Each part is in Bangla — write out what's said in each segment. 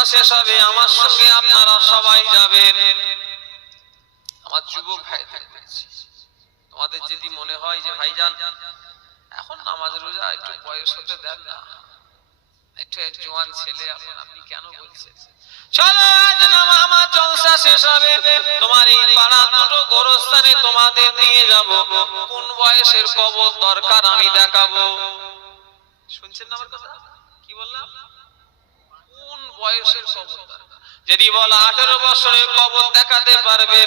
জলসা শেষ হবে, আমার সঙ্গে আপনারা সবাই যাবেন। আমার যুবক ভাইদের বলছি, তোমাদের যদি মনে হয় যে ভাইজান এখন নামাজ রোজা একটু বয়স হতে দেন না, একটু জওয়ান ছেলে এখন আপনি কেন বলছেন, চলো আজ নামাজ জলসা শেষ হবে, তোমার এই পাড়া দুটো গোরস্থানে তোমাদের নিয়ে যাব, কোন বয়সের কবর দরকার আমি দেখাবো। শুনছেন না আমার কথা? কি বললাম? কোন বয়সের কবর দরকার? যদি বলো 18 বছরের কবর দেখাতে পারবে,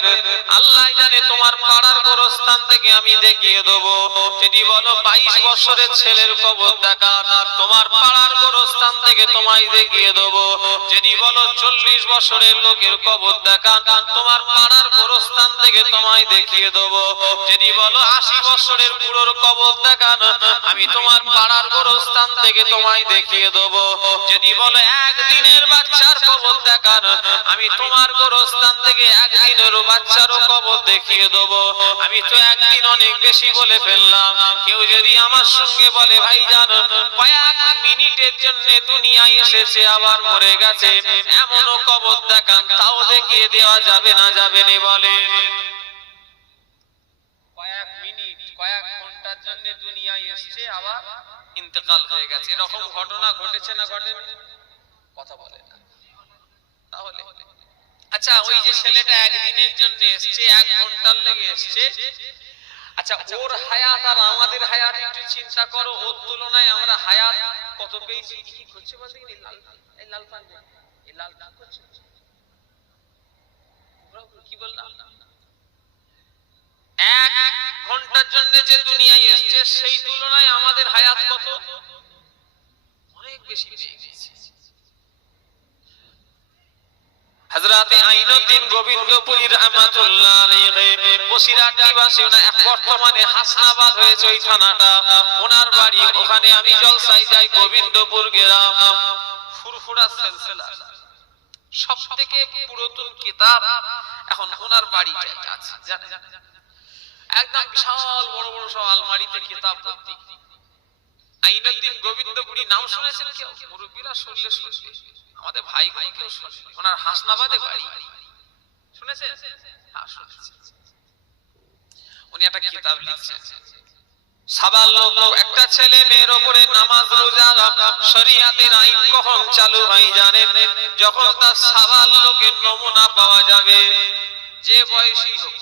আল্লাহ জানে তোমার পাড়ার গোরস্থান থেকে আমি দেখিয়ে দেবো। যদি বলো 22 বছরের ছেলের কবর দেখান, তোমার পাড়ার গোরস্থান থেকে তোমায় দেখিয়ে দেবো। যদি বলো 40 বছরের লোকের কবর দেখান, তোমার পাড়ার গোরস্থান থেকে তোমায় দেখিয়ে দেবো। যদি বলো 80 বছরের বুড়োর কবর দেখান, আমি তোমার পাড়ার গোরস্থান থেকে তোমায় দেখিয়ে দেবো। যদি বলো একদিনের বাচ্চার কবর দেখান, আমি তোমার গোরস্থান থেকে একদিনের বাচ্চারও কবর দেখিয়ে দেবো। আমি তো একদিন অনেক বেশি বলে ফেললাম। কেউ যদি আমার সঙ্গে বলে ভাইজান কয়েক মিনিটের জন্য দুনিয়ায় এসেছে আবার মরে গেছে, এমনও কবর দেখান, তাও দেখিয়ে দেওয়া যাবে না যাবে না? বলে কয়েক মিনিট কয়েক ঘন্টার জন্য দুনিয়ায় এসেছে আবার ইন্তেকাল হয়ে গেছে, এরকম ঘটনা ঘটেছে না ঘটেনি? কথা বলে না। তাহলে আচ্ছা, ওই যে ছেলেটা একদিনের জন্য এসেছে, 1 ঘন্টার লেগে এসেছে, আচ্ছা ওর হায়াত আর আমাদের হায়াত একটু চিন্তা করো, ওর তুলনায় আমরা হায়াত কত পেয়েছি? কি করছে বলতে এই লাল পান, এই লাল কি করছে? কি বললাম? 1 ঘন্টার জন্য যে দুনিয়ায় এসেছে, সেই তুলনায় আমাদের হায়াত কত? অনেক বেশি পেয়ে গেছি। হযরতে আইনুদ্দিন গোবিন্দপুরী রাহমাতুল্লাহ আলাইহি বসিরহাট নিবাসী, বর্তমানে হাসনাবাদ হয়েছে ওই থানাটা, ওনার বাড়ি ওখানে। আমি জলসায় যাই, গোবিন্দপুর গ্রাম, ফুরফুরা সিলসিলা সবথেকে পুরাতন কিতাব এখন ওনার বাড়িতে আছে, জানেন? একদম বিশাল বড় বড় সব আলমারিতে কিতাব ভর্তি। আইনুদ্দিন গোবিন্দপুরী নাম শুনেছেন কেউ? মুরব্বিরা শুনলে শুনবে, আমাদের ভাইগুলো কেউ শুনে। ওনার হাসনাবাদে বাড়ি, শুনেছেন? হ্যাঁ শুনেছেন। উনি একটা কিতাব লিখছেন, সাবাল লোক একটা ছেলে মেয়ের উপরে নামাজ রোজা শরিয়াতের আইন কখন চালু হয় জানেন? যখন তার সাবাল লোকের নমুনা পাওয়া যাবে। যে বয়সী হোক,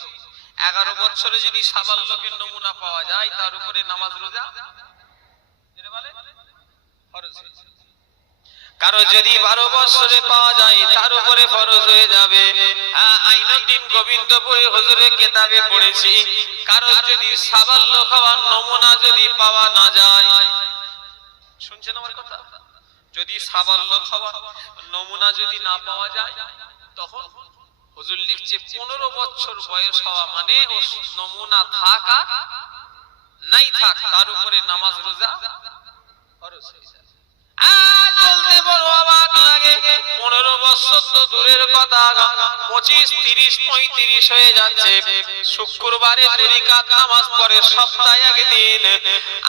11 বছরে যদি সাবাল লোকের নমুনা পাওয়া যায়, তার উপরে নামাজ রোজা ফরজ হয়ে যায়। কারো যদি 12 বছরে পাওয়া যায়, তার উপরে ফরজ হয়ে যাবে। আইনুদ্দিন গোবিন্দপুরী হুজুরের কিতাবে পড়েছি, কারো যদি সাবাল্য হওয়ার নমুনা যদি পাওয়া না যায়, শুনছেন আমার কথা? যদি সাবাল্য হওয়ার নমুনা যদি না পাওয়া যায়, তখন হুজুর লিখছে 15 বছর বয়স হওয়া মানে ও নমুনা থাক আর নাই থাক, তার উপরে নামাজ রোজা ফরজ হয়ে যায়। আজ বলতে বড় অবাক লাগে, 15 বছর তো দূরের কথা, 25, 30, 35 হয়ে যাচ্ছে। শুক্রবারে 2 রাকাত নামাজ পড়ে সপ্তাহে একদিন,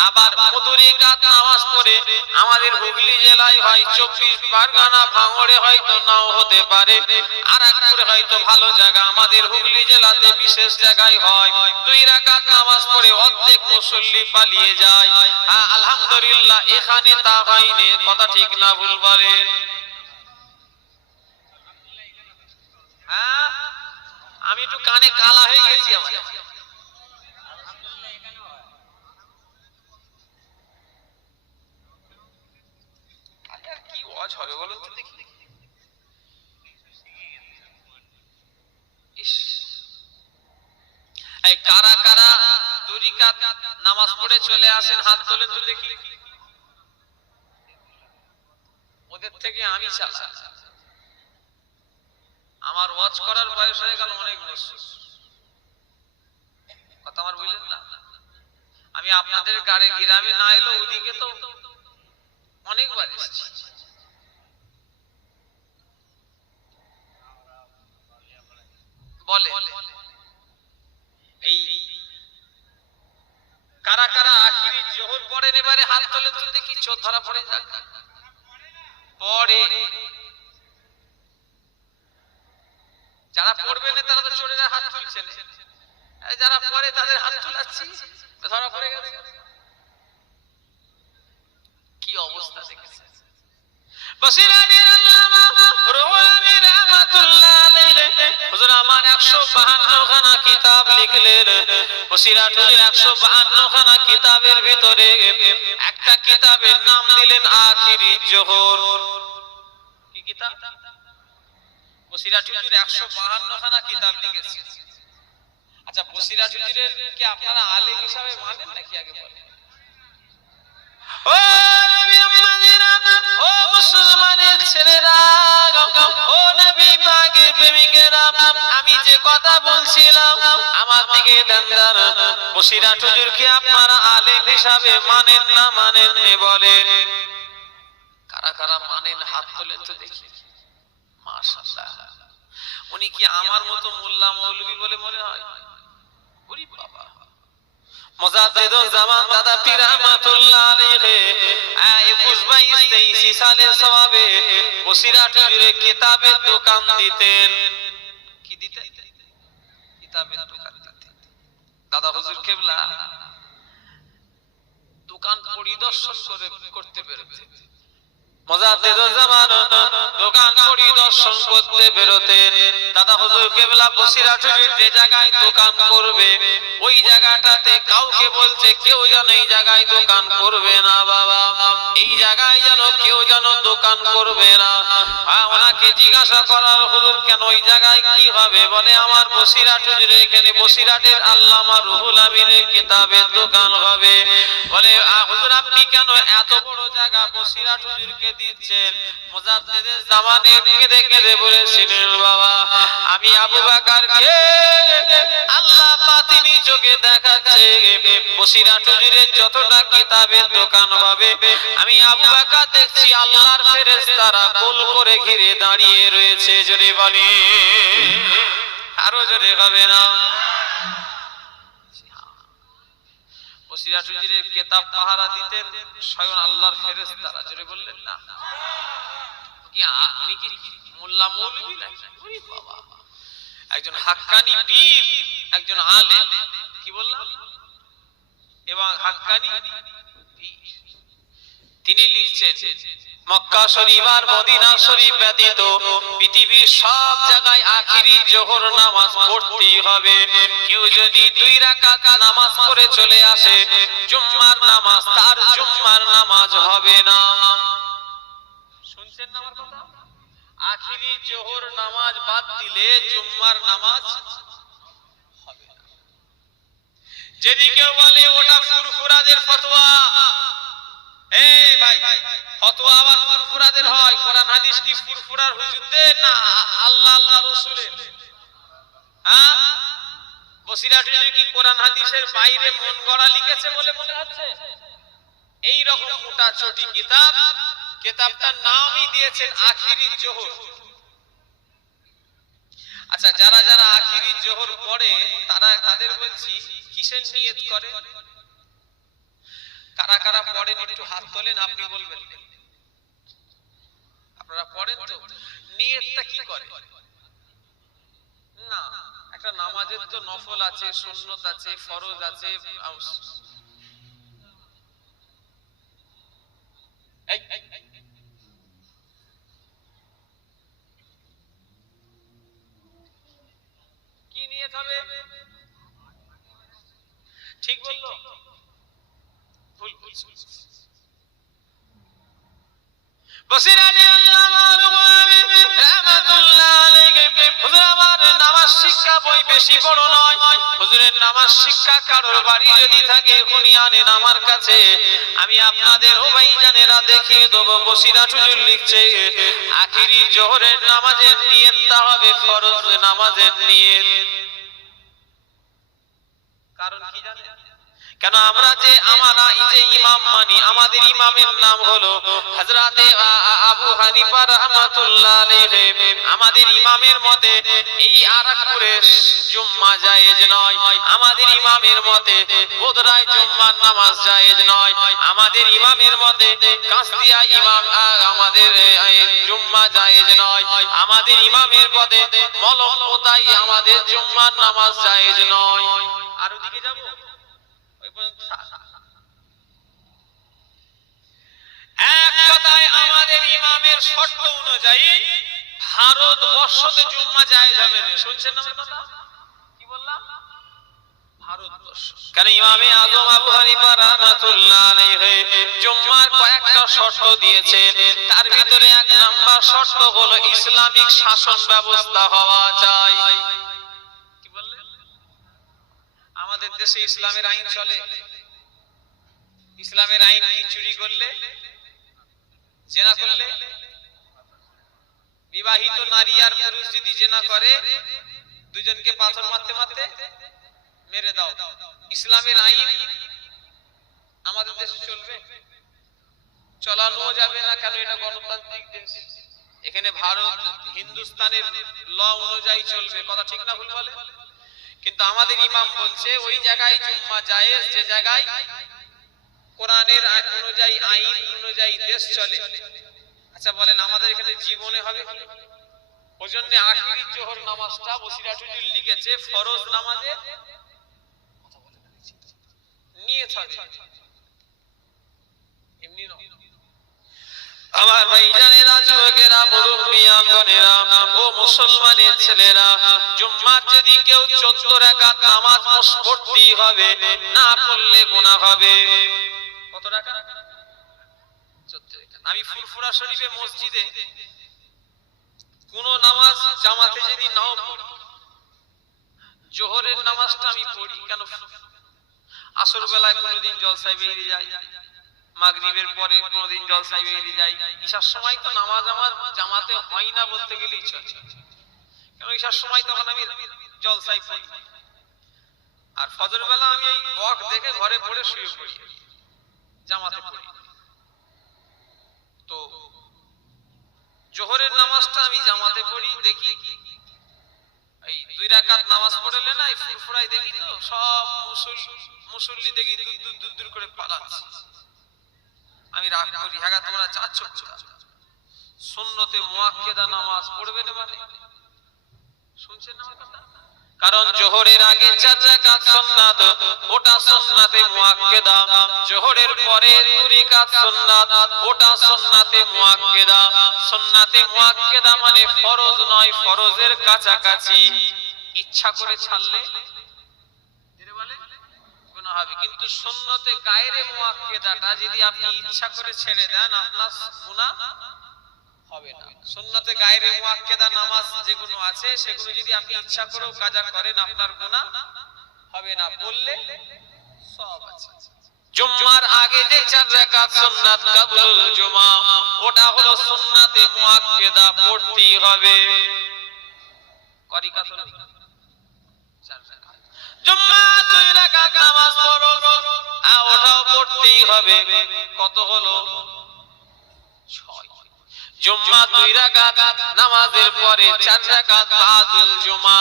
আবার 2 রাকাত নামাজ পড়ে আমাদের হুগলি জেলায় হয়, 24 পরগনা ভাঙড়ে হয়তো নাও হতে পারে, আর একপুরে হয়তো ভালো জায়গা, আমাদের হুগলি জেলাতে বিশেষ জায়গায় হয়। 2 রাকাত নামাজ পড়ে অর্ধেক মুসল্লি পালিয়ে যায়। আলহামদুলিল্লাহ এখানে তা হয়নি, কথা ঠিক না ভুল বলেন? হ্যাঁ, আমি একটু কানে কালা হয়ে গেছি। আমার কি ওয়াজ হবে বলুন তো দেখি? এই কারা কারা 2 রাকাত নামাজ পড়ে চলে আসেন, হাত তোলেন তো দেখি। ওদের থেকে আমি চালা, আমার ওয়াজ করার বয়স হয়ে গেল অনেক বছর, কথা আমার বুঝলেন না? আমি আপনাদের গ্রামে না এলো ওদিকে তো অনেকবার এসেছি। বলে এই কারা কারা আখিরি জোহর পড়েন, এবারে হাত তোলেন তো দেখি, চোখ ধরা পড়ে যাক। পড়ে যারা পড়বে না তারা তো চোরেরা হাত তুলছে না, যারা পড়ে তাদের হাত তুলাচ্ছি, ধরা পড়ে গেছে। কি অবস্থা দেখেছে। বসিরাটের আল্লামা রুহুল আমিন রাহমাতুল্লাহ আলাইহি হুজুর আমার 152 খানা কিতাব লিখলেন। বসিরাট হুজুর 152 খানা কিতাবের ভিতরে একটা কিতাবের নাম দিলেন আখিরি জোহর। কি কিতাব? বসিরাট হুজুর 152 খানা কিতাব লিখেছে। আচ্ছা, বসিরাট হুজুরের কি আপনারা আলেম হিসাবে মানেন নাকি আগে বলেন? ও নবী আম্মাদিরা, ও মুসলমানের ছেলেরা, ও নবী পাকের প্রেমিকেরা, আমি যে কথা বলছিলাম আমার দিকে দেন। বসিরাট হুজুরকে আপনারা আলেম হিসাবে মানেন না মানেন না বলেন? কারা কারা মানেন হাত তোলেন তো দেখি। মাশাআল্লাহ, উনি কি আমার মতো মোল্লা মৌলভী বলে মনে হয়? ওরে বাবা, মুজাদ্দিদুল জামান দাদা পীর রহমাতুল্লাহ আলাইহি 21-22-23 সালে সওয়াবে বসিরাট হুজুরে কিতাবের দোকান দিতেন। কি দিতেন? কিতাবের দোকান দিতেন। দাদা হুজুর কেবলা দোকান পরিদর্শন করতে বেরোতেন। মুজাদ্দিদুল জামান দোকান পরিদর্শন করতে বেরোতেন। দাদা হুজুর কেবলা বসিরাট হুজুর যে জায়গায় দোকান করবে ওই জায়গাটাতে কাউকে বলছে কেউ যেন এই জায়গায় দোকান করবে না বাবা, এই জায়গায় যেন কেউ যেন দোকান করবে না। ওনাকে জিজ্ঞাসা করার হুজুর কেন ওই জায়গায় কি হবে? বলে আমার বসিরাট হুজুর এখানে বসিরাটের আল্লামা রুহুল আমিনের কিতাবের দোকান হবে। বলে হুজুর আপনি কেন এত বড় জায়গা বসিরাট হুজুরকে দিচ্ছেন? মুজাদ্দিদের জামানে কেঁদে কেঁদে বলেছিলেন বাবা আমি আবু বকরকে আল্লাহ বাতিনি চোখে দেখাচ্ছে বসিরাট হুজুরের যতটা কিতাবের দোকান হবে আমি আবু বকর দেখছি আল্লাহর ফেরেশতারা গোল করে ঘিরে দাঁড়িয়ে রয়েছে। জোরে বলি, আরো জোরে হবে না? বসিরাট হুজুরের কিতাব পাহারা দিতেন স্বয়ং আল্লাহর ফেরেশতারা। জোরে বললেন না? কি আপনি কি মোল্লা মৌলভী নাকি? ওরে বাবা, একজন হাক্কানি পীর, একজন আলেম, কি বললাম, এবং হাক্কানি পীর। তিনি লিখছেন মক্কা শরীফ আর মদিনা শরীফ ব্যতীত পৃথিবীর সব জায়গায় আখিরি জোহর নামাজ পড়তেই হবে। কেউ যদি 2 রাকাত নামাজ পড়ে চলে আসে জুম্মার নামাজ, তার জুম্মার নামাজ হবে না। শুনছেন না আমার কথা? আখিরি জোহর নামাজ বাদ দিলে জুম্মার নামাজ হবে না। যদি কেউ বলে ওটা ফুরফুরাদের ফতোয়া, এই ভাই ফতোয়া আবার ফুরফুরাদের হয়? কোরআন হাদিস কি ফুরফুরার হুজুরদের না আল্লাহ আল্লাহ রাসূলের? হ্যাঁ, বসিরাট হুজুর কি কোরআন হাদিসের বাইরে মন গড়া লিখেছে বলে মনে হচ্ছে? এই রকম মোটা চটি কিতাব, কিতাবটার নামই দিয়েছেন আখিরি জোহর। আচ্ছা, যারা যারা আখিরি জোহর পড়ে তাদের বলছি কিসের নিয়ত করে? কারা কারা পড়েন একটু হাত তোলেন, আপনি বলবেন। আপনারা পড়েন তো? নিয়তটা কি করে? না, একটা নামাজের তো নফল আছে, সুন্নত আছে, ফরজ আছে। কি নিয়ত হবে? ঠিক বললো? ভুল ভুল। বসিরাটি আল্লামা রুহুল আমিন রাহমাতুল্লাহ আলাইহি হুজুর আমার নামাজ শিক্ষা বই বেশি বড় নয়। হুজুরের নামাজ শিক্ষা কারোর বাড়ি যদি থাকে উনি আনেন আমার কাছে, আমি আপনাদের ও ভাইজানেরা দেখিয়ে দেব। বসিরাট হুজুর লিখছে আখিরি জোহরের নামাজের নিয়তটা হবে ফরজ নামাজের নিয়ত। কারণ কি জানেন? কেন আমরা যে ইমাম মানি, আমাদের ইমামের নাম হলো হযরতে আবু হানিফা রাহমাতুল্লাহ আলাইহি। আমাদের ইমামের মতে এই আরাকপুরে জুম্মা জায়েজ নয়, আমাদের ইমামের মতে বোদরায় জুম্মার নামাজ জায়েজ নয়, আমাদের ইমামের মতে কাস্তিয়া ইমাম আমাদের জুম্মা জায়েজ নয়, আমাদের ইমামের মতে মলম কোথায় আমাদের জুম্মার নামাজ জায়েজ নয়। আর ওদিকে যাব এক কথায় আমাদের ইমামের শর্ত অনুযায়ী ভারতবর্ষতে জুম্মা জায়েজ হবে না। শুনছেন আমার কথা? কি বললাম? ভারতবর্ষ। কেন ইমামে আজম আবু হানিফা রাহমাতুল্লাহ আলাইহি জুম্মার কয়েকটা শর্ত দিয়েছেন, তার ভিতরে এক নাম্বার শর্ত হলো ইসলামিক শাসন ব্যবস্থা হওয়া চাই। কি বললেন? আমাদের দেশে ইসলামের আইন চলে। ইসলামের আইন কি? চুরি করলে, জেনা করলে, বিবাহিত নারী আর পুরুষ যদি জেনা করে দুজনকে পাথর মারতে মারতে মেরে দাও। ইসলামের আইন আমাদের দেশে চলবে? চালানো যাবে না। কেন? এটা গণতান্ত্রিক দেশ, এখানে ভারত হিন্দুস্তানের ল অনুযায়ী চলবে। কথা ঠিক না ভুল বলে? কিন্তু আমাদের ইমাম বলছে ওই জায়গায় জুম্মা জায়েজ যে জায়গায় কোরআনের অনুযায়ী আইন অনুযায়ী দেশ চলে। আচ্ছা বলেন আমাদের এখানে জীবনে হবে কি? ওই জন্য আখিরি জোহর নামাজটা বসিরাট হুজুর লিখেছে ফরজ নামাজের নিয়ত হবে, এমনি নয়। আমার ভাইজানেরা, যুবকেরা, মুরব্বিয়ানেরা ও মুসলমানের ছেলেরা, জুম্মার যদি কেউ 14 রাকাত নামাজ পড়তেই হবে, না পড়লে গুনাহ হবে। কত রাকাত? 14 রাকাত। আমি ফুরফুরা শরীফে মসজিদে কোন নামাজ জামাতে যদি নাও পড়ি, জোহরের নামাজটা আমি পড়ি। কেন? আসর বেলায় কোনদিন জলসায় বেরিয়ে যায়, মাগরিবের পরে কোনদিন জলসায় বেরিয়ে যায়, ঈশার সময় তো নামাজ আমার জামাতে হয় না বলতে গেলেই চলে। কেন? ঈশার সময় তখন আমি জলসায় পড়ি, আর ফজর বেলা আমি এই ওয়াক দেখে ঘরে পড়ে শুয়ে পড়ি, জামাতে পড়ি। তো জোহরের নামাজটা আমি জামাতে পড়ি, দেখি এই 2 রাকাত নামাজ পড়লে না এই ফুরফুরাই দেখি তো সব মুসল্লি দেখি দূর দূর করে পালাচ্ছে। আমি রাগ করি, হ্যাঁ তোমরা যাচ্ছ কোথায়? সুন্নতে মুআক্কাদা নামাজ পড়বে না মানে? শুনছেন আমার কথা? কারণ জোহরের আগে 4 রাকাত সুন্নাত, ওটা সুন্নাতে মুআক্কাদা। জোহরের পরে 2 রাকাত সুন্নাত, ওটা সুন্নাতে মুআক্কাদা। সুন্নাতে মুআক্কাদা মানে ফরজ নয়, ফরজের কাছাকাছি। ইচ্ছা করে ছাড়লে এর বলে গুনাহ হবে, কিন্তু সুন্নতে গায়রে মুআক্কাদাটা যদি আপনি ইচ্ছা করে ছেড়ে দেন আপনার গুনাহ হবে না। সুন্নতে গায়রে মুআক্কাদা নামাজ যেগুলো আছে সেগুলো যদি আপনি ইচ্ছা করেও কাজা করেন আপনার গুনাহ হবে না, বললে সওয়াব আছে। জুম্মার আগে যে 4 রাকাত সুন্নাত কাবুল জুমা, ওটা হলো সুন্নাতে মুআক্কাদা, পড়তেই হবে। করি কাত হলো 4 রাকাত। জুম্মা 2 রাকাত নামাজ পড়ো, ওটাও পড়তেই হবে। কত হলো? 6। জুম্মা 2 রাকাত নামাজের পরে 4 রাকাত বাদুল জুমা,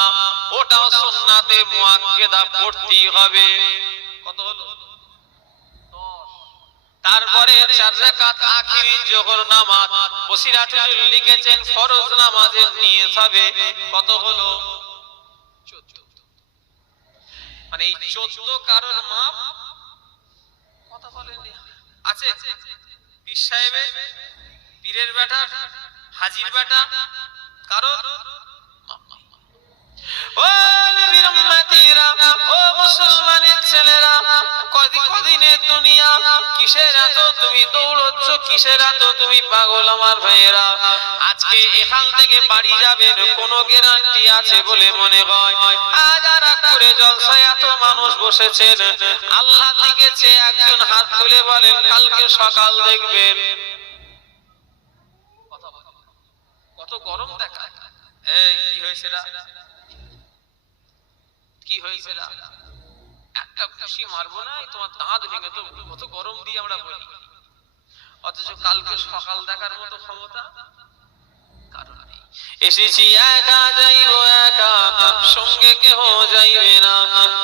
ওটাও সুন্নাতে মুআক্কাদা, পড়তেই হবে। কত হলো? 10। তারপরে 4 রাকাত আখিরি জোহর নামাজ বসিরাট হুজুর লিখেছেন ফরজ নামাজের নিয়ত হবে। কত হলো? 14। মানে এই 14 কারোর মাপ কথা বলেন আছে? পীর সাহেবের, পীরের বেটা, হাজির বেটা, কারো ও নবীর উম্মতিরা, ও মুসলমানের ছেলেরা, কদিনের দুনিয়া, কিসের এত তুমি দৌড়চ্ছ, কিসের এত তুমি পাগল আমার ভাইয়েরা? আজকে এখান থেকে বাড়ি যাবেন কোনো গ্যারান্টি আছে বলে মনে হয়? আজ আর করে জলসায় এত মানুষ বসেছেন, আল্লাহ লিখেছে একজন হাত তুলে বলেন কালকে সকাল দেখবেন। কত গরম দেখা। এই কি হয়েছে? কি হয়েছে? একটা ঘুষি মারবো না তোমার দাঁত ভেঙে তো, কত গরম দিয়ে আমরা বলি। অথচ কালকে সকাল দেখার মতো ক্ষমতা কারণ নেই। এসেছি একা যাইব একা, সঙ্গে কেহ যাইবে না।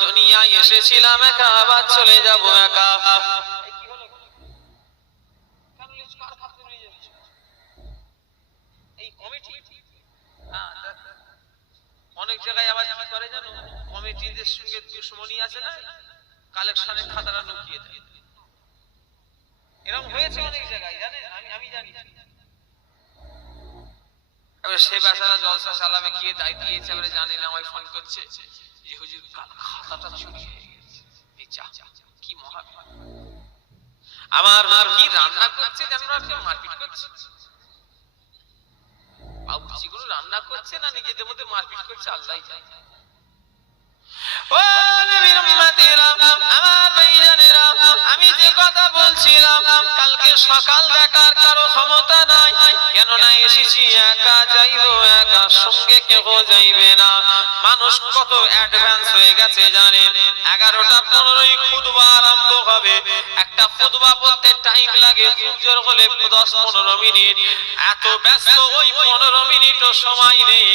দুনিয়ায় এসেছিলাম একা, আবার চলে যাব একা। অনেক জায়গায় আবার কি করে জানো, কমিটিদের সঙ্গে দুশ্মনী আছে না, কালেকশনের খাতাটা লুকিয়ে দেয়। এরকম হয়েছে অনেক জায়গায়, জানেন, আমি জানি। এবার সে বেচারা জলসা সালামে গিয়ে দায় দিয়েছে, এবারে জানি না, আমায় ফোন করছে যে হুজুর খাতাটা চুরি হয়ে গেছে। কি মহা আমার কি রান্না করছে জানো, মারপিট করছে, বাবুর্চিগুলো রান্না করছে না নিজেদের মধ্যে মারপিট করছে, আল্লাহই জানে। আমি যে কথা বলছিলাম, কালকে সকাল দেখার কারো ক্ষমতা নাই, কেননা এসেছি একা যাইব একা, সঙ্গে কেউ যাইবে না। মানুষ কত অ্যাডভান্স হয়ে গেছে জানেন, 11:15 খুতবা আরম্ভ হবে। একটা খুতবা বলতে টাইম লাগে খুব জোর হলে 10-15 মিনিট। এত ব্যস্ত ওই 15 মিনিটও সময় নেই।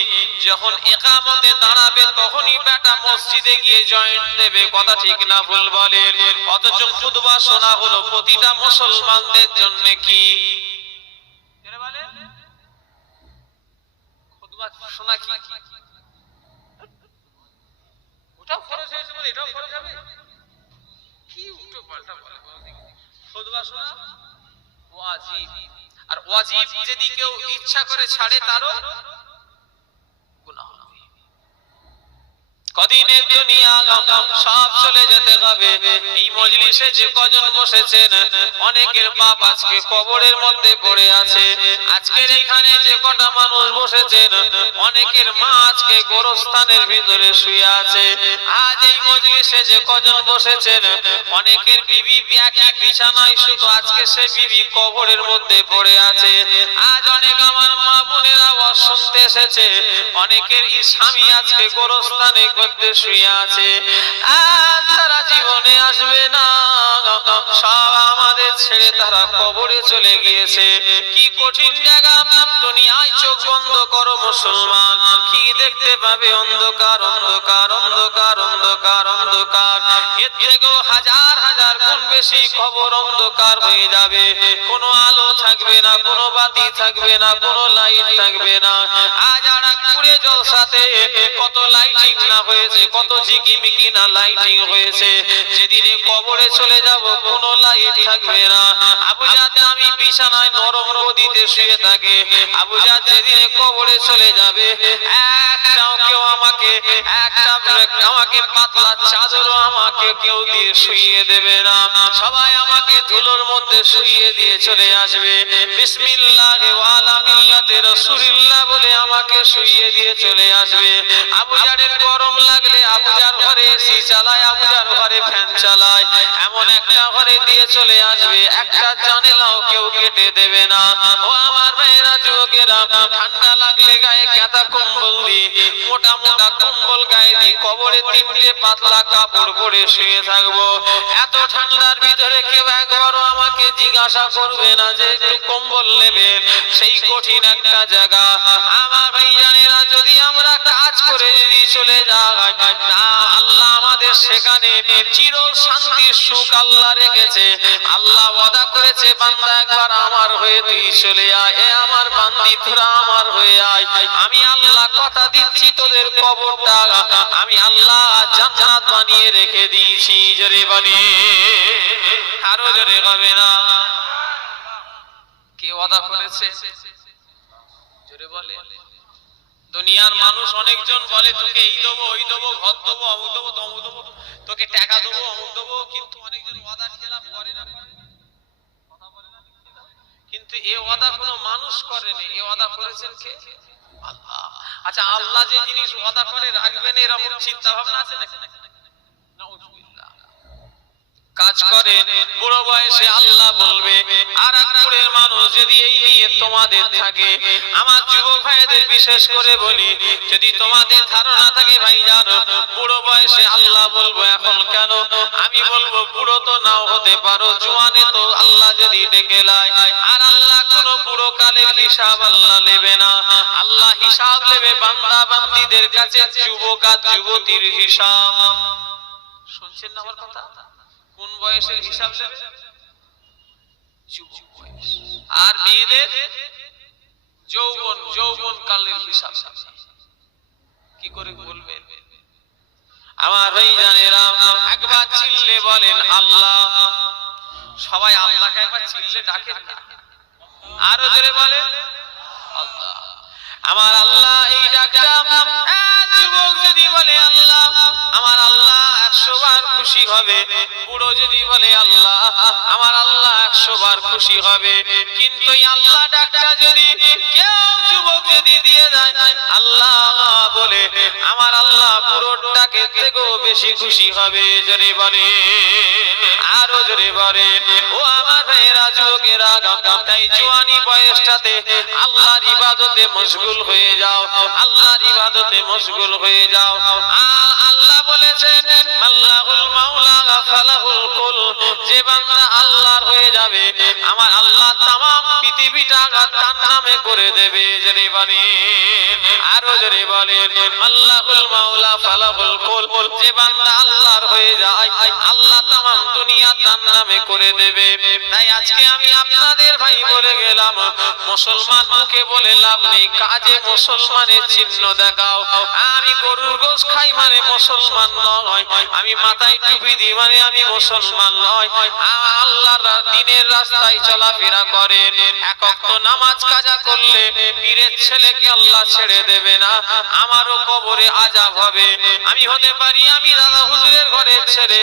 যখন ইকামতে দাঁড়াবে তখনই বেটা মসজিদে গিয়ে জয়েন্ট দেবে, কথা ঠিক না ভুল বলেন? অথচ খুতবা শোনা হলো প্রতিটা মুসলমানদের জন্য কি খুতবা শোনা কি ওটাও খরচ হয়েছে বলে এটাও খরচ হবে, কি উল্টো পাল্টা বলে। খুতবা শোনা ওয়াজিব, আর ওয়াজিব যদি কেউ ইচ্ছা করে ছাড়ে তারও গুনাহ হবে। কদিনের দুনিয়া সব চলে যেতে হবে। এই মজলিসে যে কজন বসেছেন, অনেকের বাপ আজকে কবরের মধ্যে পড়ে আছে। আজকের এখানে যে কটা মানুষ বসেছেন, অনেকের মা আজকে গোরস্থানের ভিতরে শুয়ে আছে। আজ এই মজলিসে যে কজন বসেছেন, অনেকের বিবি একই বিছানায় শুধু, আজকে সে বিবি কবরের মধ্যে পড়ে আছে। আজ অনেক আমার মা বোনেরা ওয়াজ শুনতে এসেছে, অনেকের স্বামী আজকে গোরস্থানে মধ্যে শুয়ে আছে। আর তারা জীবনে আসবে না, সব আমাদের ছেড়ে তারা কবরে চলে গিয়েছে। কি কঠিন জায়গা, দুনিয়ায় চোখ বন্ধ করো মুসলমান, কি দেখতে পাবে? অন্ধকার অন্ধকার অন্ধকার অন্ধকার অন্ধকার। এর থেকেও হাজার হাজার গুণ বেশি কবর অন্ধকার হয়ে যাবে। কোনো আলো থাকবে না, কোনো বাতি থাকবে না, কোনো লাইট থাকবে না। আজ আরাকপুরে জলসাতে কত লাইটিং না হয়েছে, কত ঝিকিমিকি না লাইটিং হয়েছে। যেদিনে কবরে চলে যাব কোনো লাইট থাকবে না। আবু জাদ আমি বিছানায় নরম গদিতে শুয়ে থাকে, আবু জাদ যেদিনে কবরে চলে যাবে, একটাও কেউ আমাকে আমাকে পাতলা চাদরও আমাকে কেউ দিয়ে শুইয়ে দেবে না। সবাই আমাকে ধুলোর মধ্যে শুইয়ে দিয়ে চলে আসবে। বিসমিল্লাহ ওয়ালা মিল্লাতে রাসূলিল্লাহ বলে আমাকে শুইয়ে দিয়ে চলে আসবে। আবু জারের গরম লাগলে আবু জার ঘরে এসি চালায়, আবু জার ঘরে ফ্যান চালায়, এমন একটা ঘরে দিয়ে চলে আসবে, একটা জানালাও কেউ কেটে দেবে না। ও আমার ভাইরা যুবকেরা, ঠান্ডা লাগলে গায়ে কাঁথা কম্বল দিয়ে, মোটা মোটা কম্বল গায়ে দিয়ে কবরে 3টে পাতলা কাপড় পরে শুয়ে থাকবো। এত ঠান্ডার ভিতরে কেউ একবারও আমাকে জিজ্ঞাসা করবে না যে একটু কম্বল নেবে। সেই কঠিন একটা জায়গা আমার ভাইজানেরা, যদি আমরা কাজ করে যদি চলে যাই, না আল্লাহ আমাদের সেখানে চির শান্তির সুখ আল্লাহ রেখেছে। আল্লাহ ওয়াদা করেছে, বান্দা একবার আমার হয়ে তুই চলে আয়, এ আমার বান্দি তোরা আমার হয়ে আয়। আমি আল্লাহ কথা দিচ্ছি, তোদের কবরটা আমি আল্লাহ জান্নাত বানিয়ে রেখে দিয়েছি। জোরে বলি, আরো জোরে হবে না? কে ওয়াদা করেছে? জোরে বলে। দুনিয়ার মানুষ অনেকজন বলে তোকে এই দেবো, ওই দেবো, ঘর দেবো, অমুক দেবো, তমুক দেবো, তোকে টাকা দেবো, অমুক দেবো, কিন্তু অনেকজন ওয়াদা খেলাপ করে না, কথা বলে না। কিন্তু এ ওয়াদা কোনো মানুষ করেনি, এ ওয়াদা করেছেন কে? আল্লাহ। আচ্ছা, আল্লাহ যে জিনিস ওয়াদা করে রাখবেন, এরকম চিন্তা ভাবনা আছে নাকি? নাউজুবিল্লাহ। কাজ করে, বুড়ো বয়সে আল্লাহ বলবে আর এক কুলের মানুষ যদি এই নিয়ে তোমাদের থাকে, আমার যুবক ভাইদের বিশেষ করে বলি, যদি তোমাদের ধারণা থাকে ভাইজান বুড়ো বয়সে আল্লাহ বলবো এখন কেন, আমি বলবো বুড়ো তো নাও হতে পারো, জওয়ানে তো আল্লাহ যদি ডেকে লাই, আর আল্লাহ কোন বুড়ো কালের হিসাব আল্লাহ নেবে না, আল্লাহ হিসাব নেবে বান্দা বান্দীদের কাছে যুবক আর যুবতীর হিসাব। শুনছেন না আমার কথা? কোন বয়সের হিসাব নেবে? যুবক বয়স। আর মেয়েদের যৌবন কালের হিসাব কি করে বলবেন? আমার ভাইজানেরা একবার চিল্লে বলেন আল্লাহ। সবাই আল্লাহকে একবার চিল্লে ডাকেন না, আরো জোরে বলেন আল্লাহ। আমার আল্লাহ এই ডাকটা যুবক যদি বলে আল্লাহ, আমার আল্লাহ 100 বার খুশি হবে। বুড়ো যদি বলে আল্লাহ, আমার আল্লাহ 100 বার খুশি হবে। কিন্তু এই আল্লাহ ডাকটা যদি কেউ যুবক যদি দিয়ে দেয় আল্লাহ বলে, আমার আল্লাহ বুড়োর ডাকে থেকেও বেশি খুশি হবে। জোরে বলে, আরো জোরে বলে। ও আমার ভাইয়েরা যুবকেরা, তাই জওয়ানি বয়সটাতে আল্লাহর ইবাদতে মশগুল হয়ে যাও, আল্লাহর ইবাদতে মশগুল হয়ে যাও। আল্লাহ বলেছেন আল্লাহুল মাওলা ফালাহুল কুল, যে বান্দা আল্লাহর হয়ে যাবে আমার আল্লাহ तमाम পৃথিবীটা তার নামে করে দেবে। জোরে বলেন, আরো জোরে বলেন আল্লাহুল মাওলা ফালাহুল কুল, যে বান্দা আল্লাহর হয়ে যায় আল্লাহ तमाम দুনিয়া তার নামে করে দেবে। তাই আজকে আমি আপনাদের ভাই বলে গেলাম, মুসলমান মুখে বলে লাভ নেই, কাজে মুসলমানের চিহ্ন দেখাও। আমি গরুর গোশ খাই মানে মুসলমান নয়, আমি মাথায় টুপি দিই মানে আমি মুসলমান নয়। আল্লাহর দ্বীনের রাস্তায় চলাফেরা করেন, এক ওয়াক্ত নামাজ কাজা করলে পীরের ছেলেকে আল্লাহ ছেড়ে দেবে না, আমারও কবরে আযাব হবে। আমি হতে পারি আমি দাদা হুজুরের ঘরের ছেলে,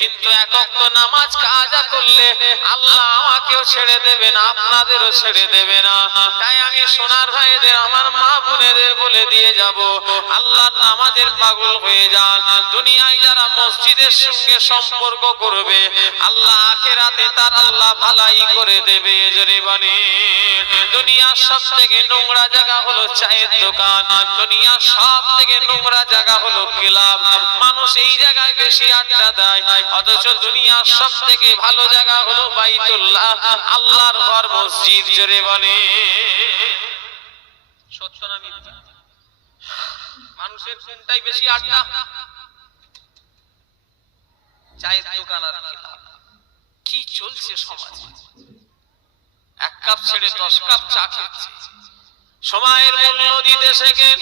কিন্তু এক ওয়াক্ত নামাজ কাজা করলে আল্লাহ আমাকেও ছেড়ে দেবে না, আপনাদেরও ছেড়ে দেবে না। তাই আমি সোনার ভাইদের, আমার মা বোনেদের বলে দিয়ে যাব, আল্লাহর নামাজের পাগল হয়ে যান। দুনিয়ায় যারা মসজিদের সঙ্গে সম্পর্ক করবে আল্লাহ আখিরাতে তার আল্লাহ ভালাই করে দেবে। জোরে বলেন, দুনিয়ার সবথেকে নোংরা জায়গা হলো চায়ের দোকান, দুনিয়ার সবথেকে নোংরা জায়গা হলো ক্লাব। মানুষ এই জায়গায় বেশি আড্ডা দেয়, অথচ দুনিয়ার সবথেকে ভালো জায়গা হলো বাইতুল্লাহ, আল্লাহর ঘর মসজিদ। জোরে বলে সত্য না মিথ্যা? মানুষের কোনটাই বেশি আড্ডা? চায়ের দোকান আর ক্লাব। কি চলছে সমাজে? এক কাপ ছেড়ে 10 কাপ চা খেচ্ছে। সময়ের মূল্য দিতে শেখেন।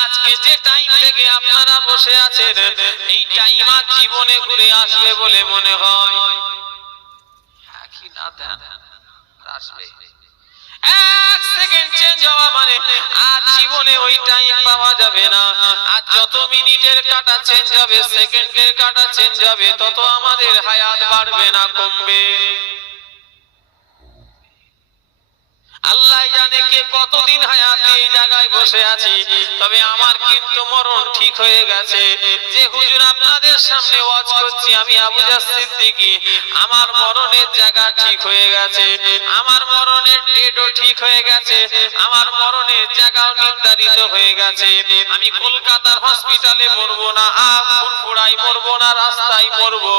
আজকে যে টাইম থেকে আপনারা বসে আছেন, এই টাইম আর জীবনে ঘুরে আসবে বলে মনে হয়? কি না দেন আসবে? এক সেকেন্ড চেঞ্জ হওয়া মানে আর জীবনে ওই টাইম পাওয়া যাবে না। আর যত মিনিটের কাটা চেঞ্জ হবে, সেকেন্ডের কাটা চেঞ্জ হবে, তত আমাদের হায়াত বাড়বে না কমবে? আল্লাহ জানে কে কতদিন হায়াতে এই জায়গায় বসে আছি, তবে আমার কিন্তু মরণ ঠিক হয়ে গেছে। যে হুজুর আপনাদের সামনে ওয়াজ করছি আমি আবু জাহ সিদ্দিকী, আমার মরণের জায়গা ঠিক হয়ে গেছে, আমার মরণের ডেটও ঠিক হয়ে গেছে, আমার মরণের জায়গাও নির্ধারিত হয়ে গেছে। আমি কলকাতার হসপিটালে মরবো না, ফুরফুরায় মরবো না, রাস্তায় মরবো,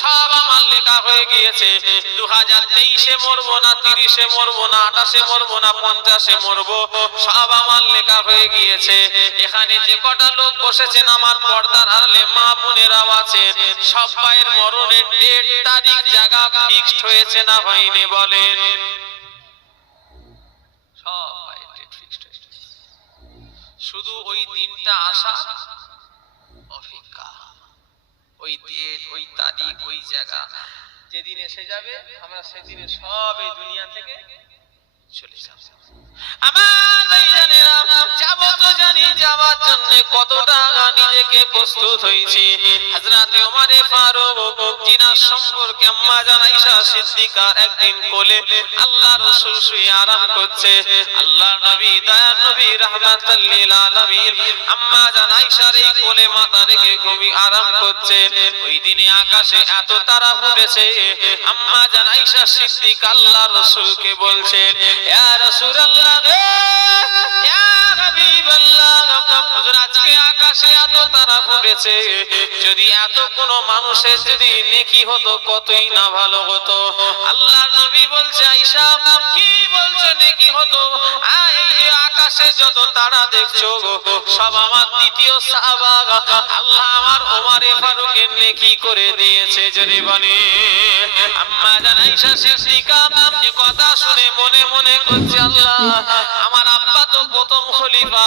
সব আমার লেখা হয়ে গিয়েছে। 2023-এ মরবো না, 30-এ মরবো না, 28-এ মরবো না, 50-এ মরবো, সব আমার লেখা হয়ে গিয়েছে। এখানে যে কটা লোক বসেছেন আমার পর্দার আড়ালে মা বোনেরাও আছেন, সবাইয়ের মরণের ডেট তারিখ জায়গা ফিক্সড হয়েছে না হয়নি বলেন? সবাই ডেট ফিক্সড হয়েছে, শুধু ওই দিনটা আসা অপেক্ষা। ওই ডেট, ওই তারিখ, ওই জায়গা যেদিন এসে যাবে আমরা সেদিনে সব এই দুনিয়া থেকে চলে যাব। আমার ভাইজানেরা, যাব তো জানি, যাওয়ার জন্য কতটা নিজেকে প্রস্তুত হয়েছি। হযরত ওমর ফারুক জিনার সম্পর্কে আম্মা জান আয়েশা সিদ্দিকা একদিন কোলে আল্লাহ রাসূল শুয়ে আরাম করছে। আল্লাহ নবী দয়ার নবী রাহমাতাল লিল আলামিন আম্মা জান আয়েশার এই কোলে মাথা রেখে ঘুমিয়ে আরাম করছে। ওই দিনে আকাশে এত তারা ফুটেছে, আম্মা জান আয়েশা সিদ্দিকা আল্লাহ রাসূলকে বলছেন, ইয়া রাসূলুল্লাহ, ইয়া হাবিবাল্লাহ, হুজুর আজকে আকাশে এত তারা ফুটেছে, যদি এত কোন মানুষের যদি নেকি হতো কতই না ভালো হতো। আল্লাহ নবী বলছে, আয়েশা কি বলছো নেকি হতো? এই যে আকাশে যত তারা দেখছো সব আমার দ্বিতীয় সাহাবা আল্লাহ আমার ওমর ফারুকের নেকি করে দিয়েছে। যদি বলে আম্মা জান আয়েশা সিদ্দিকা এই কথা শুনে মনে মনে করছে, আল্লাহ আমার আব্বা তো প্রথম খলিফা,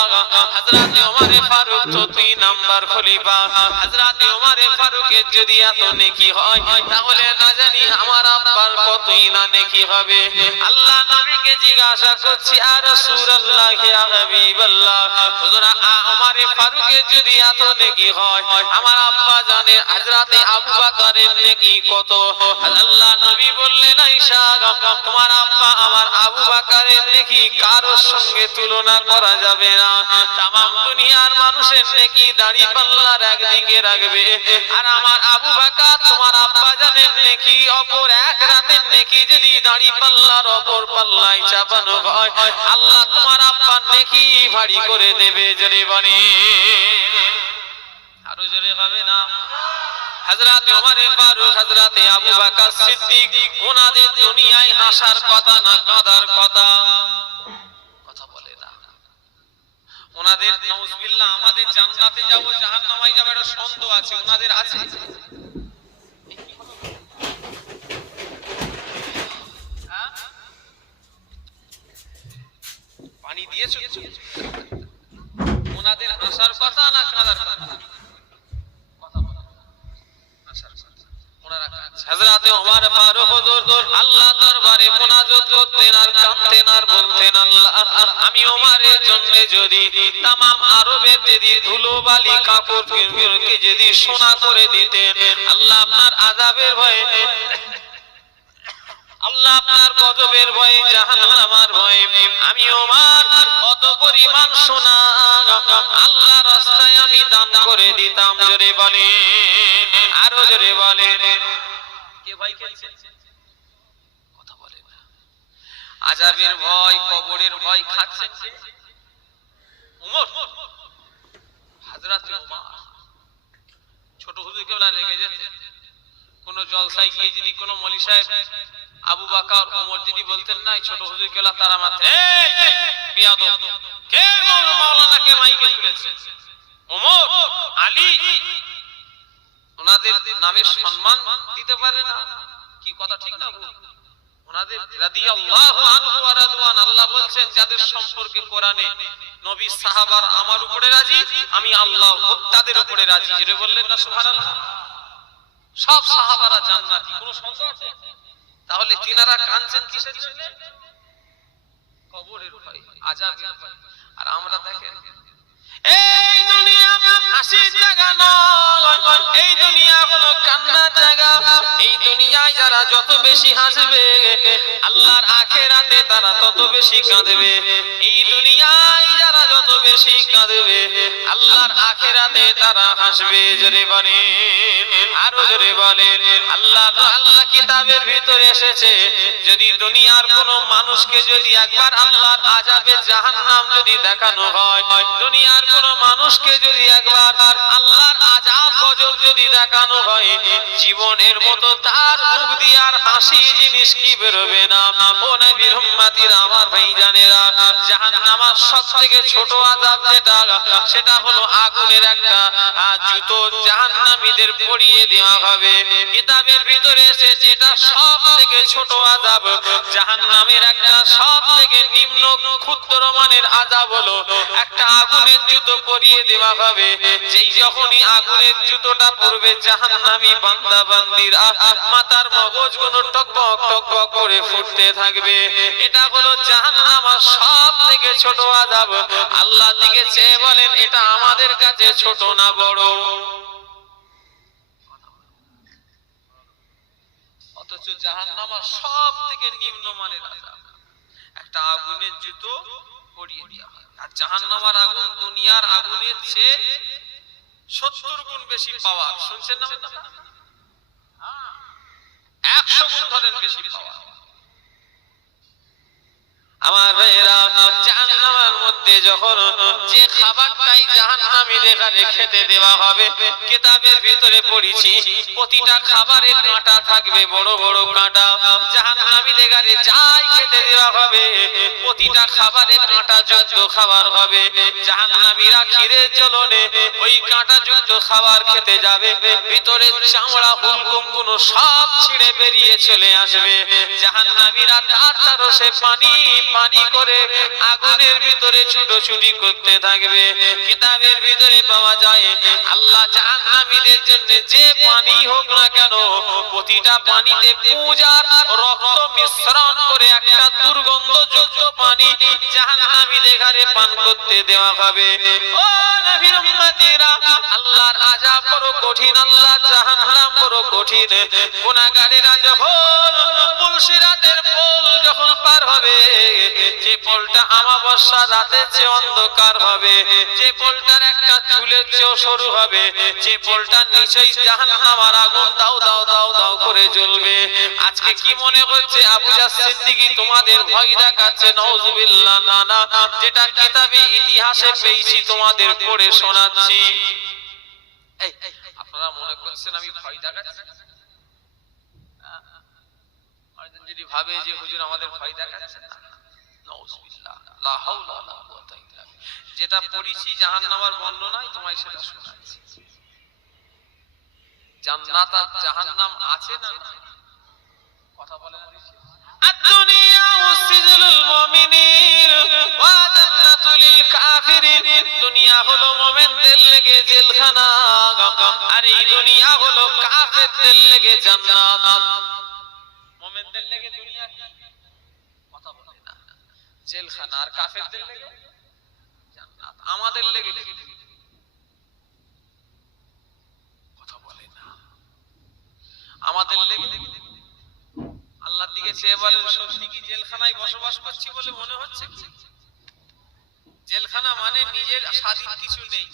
হযরত ওমর ফারুক তো 3 নাম্বার খলিফা। হযরত ওমর ফারুকের যদি এত নেকি হয় তাহলে না জানি আমার আব্বার কতই না নেকি হবে। আল্লাহ নবীকে জিজ্ঞাসা করছি, ইয়া রাসূলুল্লাহ, ইয়া হাবিবাল্লাহ, হুজুর ওমর ফারুকের যদি এত নেকি হয় আমার আব্বা জানে হযরত আবু বকরের নেকি কত? আল্লাহ নবী বললেন, আয়েশা তোমার আব্বা আমার আবু বকরের নেকি কারোর সঙ্গে তুলনা করা যাবে না। तमाम দুনিয়ার মানুষের নেকি দাড়ি পাল্লার একদিকে রাখবে, আর আমার আবু বকর তোমার আব্বা জানের নেকি অপর এক রাতের নেকি যদি দাড়ি পাল্লার অপর পাল্লায় চাপানো হয় আল্লাহ তোমার আব্বার নেকি ভারী করে দেবে। জোরে বলে, আরো জোরে হবে না? হযরত ওমর ফারুক, হযরত আবু বকর সিদ্দিক, ওনাদের দুনিয়ায় হাসার কথা না কাঁদার কথা, কথা বলে না। ওনাদের নাউজুবিল্লাহ আমাদের জান্নাতে যাব জাহান্নামে যাব এটা সন্দেহ আছে, ওনাদের আছে। পানি দিয়েছো? ওনাদের হাসার কথা না কাঁদার কথা? হযরত ওমর ফারুক হুজুর আল্লাহ দরবারে মুনাজাত করতেন আর কাঁদতেন আর বলতেন, আল্লাহ আমি ওমরের জন্য যদি तमाम আরবের যদি ধুলোবালি কাপড়কে যদি সোনা করে দিতেন, আল্লাহ আপনার আযাবের ভয়ে, আল্লাহ আপনার গজবের ভয়ে, জাহান্নামের ভয়ে আমি ওমর কত পরিমাণ সোনা আল্লাহর রাস্তায় আমি দান করে দিতাম। জোরে বলেন, আরো জোরে বলেন। কে ভয় খেলছে? কথা বলে না। আযাবের ভয়, কবরের ভয় খাচ্ছেন কে? ওমর, হযরত ওমর। ছোট হুজুর কেবলা রেগে যেতেন, কোন জলসায় গিয়ে যদি কোন মৌলী সাহেব আবু বকর ওমর যদি বলতেন না, ছোট হুজুর কেবলা তারা মারতেন, এই বিয়াদব, কে মাওলানাকে মাইকে তুলেছে? ওমর, আলী, ওনাদের নামে সম্মান দিতে পারে না। কি কথা ঠিক না ভুল? ওনাদের রাদিয়াল্লাহু আনহু ওয়া রাদওয়ান, আল্লাহ বলছেন যাদের সম্পর্কে কোরআনে নবী সাহাবার আমার উপরে রাজি, আমি আল্লাহ তাদের উপরে রাজি। যেটা বললেন না সুবহানাল্লাহ, সব সাহাবারা জান্নাতি, কোনো সন্দেহ আছে? তাহলে তিনারা কাঁদছেন কিসের জন্য? কবরের ভয়, আযাবের ভয়। আর আমরা দেখেন এই দুনিয়া হাসির জায়গা নয়, এই দুনিয়া হলো কান্নার জায়গা। এই দুনিয়ায় যারা যত বেশি হাসবে আল্লাহর আখিরাতে তারা তত বেশি কাঁদবে। এই দুনিয়ায় যারা যত বেশি কাঁদবে আল্লাহর আখিরাতে তারা হাসবে। জোরে বলেন, আরো জোরে বলেন। আল্লাহ কিতাবের ভিতরে এসেছে, যদি দুনিয়ার কোন মানুষকে যদি একবার আল্লাহর আযাবে জাহান্নাম যদি দেখানো হয়, দুনিয়ার কোন মানুষকে যদি একবার আল্লাহর আযাব গজব যদি দেখানো হয়, জীবনের মতো তার মুখ দিয়ে আর হাসি জিনিস কি বেরোবে না। ও নবীর উম্মতিরা, আমার ভাইজানেরা, জাহান্নামের সবথেকে ছোট আযাব যেটা, সেটা হলো আগুনের একটা জুতো জাহান্নামীদের পরিয়ে দেওয়া হবে। কিতাবের ভিতরে এসেছে এটা সবথেকে ছোট আযাব। জাহান্নামের একটা সবথেকে নিম্ন ক্ষুদ্র মানের আযাব হলো একটা আগুনের জুতো পরিয়ে দেওয়া হবে। যেই যখনই আগুনের জুতোটা পরবে জাহান্নামী বান্দা বান্দীরা মাথার মগজগুলো টকবক টকবক করে ফুটতে থাকবে। এটা হলো জাহান্নাম, সব থেকে ছোট আযাব। আল্লাহ দিকে চেয়ে বলেন এটা আমাদের কাছে ছোট না বড়? অথচ জাহান্নাম সব থেকে নিম্নমানের আযাব। একটা আগুনের জুতো পরিয়ে দেওয়া হয়। আর জাহান্নামের আগুন দুনিয়ার আগুনের চেয়ে 70 গুণ বেশি পাওয়ার। শুনছেন না? 100 গুণ ধরেন বেশি পাওয়ার। আমার ভাইরা, জাহান্নামের মধ্যে যখন যে খাবারটাই জাহান্নামীদের খেতে দেওয়া হবে, কিতাবের ভিতরে পড়েছি প্রতিটা খাবারে কাঁটা থাকবে, বড় বড় কাঁটা। জাহান্নামীদের যাই খেতে দেওয়া হবে প্রতিটা খাবারে কাঁটা যুক্ত খাবার হবে। জাহান্নামীরা ক্ষীরের জ্বলনে ওই কাঁটা যুক্ত খাবার খেতে যাবে, ভিতরে চামড়া হুলকুমগুলো সব ছিঁড়ে বেরিয়ে চলে আসবে। জাহান্নামীরা তার রসে পানি পানি করে আগুনের ভিতরে ছুটোছুটি করতে থাকবে। কিতাবের ভিতরে পাওয়া যায় আল্লাহ জাহান্নামীদের জন্য যে পানি হোক না কেন, প্রতিটা পানিতে পূজার রক্ত মিশ্রণ করে একটা দুর্গন্ধযুক্ত পানি জাহান্নামীদের ঘরে পান করতে দেওয়া হবে। ও নবীর উম্মতেরা, আল্লাহর আযাব বড় কঠিন, আল্লাহ জাহান্নাম বড় কঠিন। গুনাহগারেরা যখন পুলসিরাতের পোল যখন পার হবে, যে পোলটা আমাবস্যা রাতের চেয়ে অন্ধকার হবে, যে পোলটার একটা চুলের চেয়েও সরু হবে, যে পোলটার নিচেই জাহান্নামের আগুন দাও দাও দাও দাও করে জ্বলবে। আজকে কি মনে হচ্ছে আবু জাহল সিদ্দিকী তোমাদের ভয় দেখাচ্ছে? নাউজুবিল্লাহ, না না, যেটা কিতাবে ইতিহাসে পেয়েছি তোমাদের পড়ে শোনাচ্ছি। এই আপনারা মনে করছেন আমি ভয় দেখাচ্ছি? যদি ভাবে যে হুজুর আমাদের ভয় দেখাচ্ছে, না, নাউজুবিল্লাহ, লা হাওলা ওয়ালা কুওয়াতা ইল্লা বিল্লাহ। যেটা পড়েছি জাহান্নামের বর্ণনায় তোমায় সেটা শোনাচ্ছি। জান্নাত আর জাহান্নাম আছে না? কথা বলে না। আদ-দুনিয়া সিজনুল মুমিনিন ওয়া জান্নাতুল লিল কাফিরিন। দুনিয়া হলো মুমিনদের লেগে জেলখানা, আর এই দুনিয়া হলো কাফেরদের লেগে জান্নাত। মুমিনদের লেগে দুনিয়া কি? কথা বলে না। জেলখানা, আর কাফেরদের লেগে জান্নাত। আমাদের লেগে কি? কথা বলে না। আমাদের লেগে আল্লাহর দিকে চেয়ে বলেন সত্যি কি জেলখানায় বসবাস করছি বলে মনে হচ্ছে? জেলখানা মানে নিজের স্বাধীন কিছু নেই।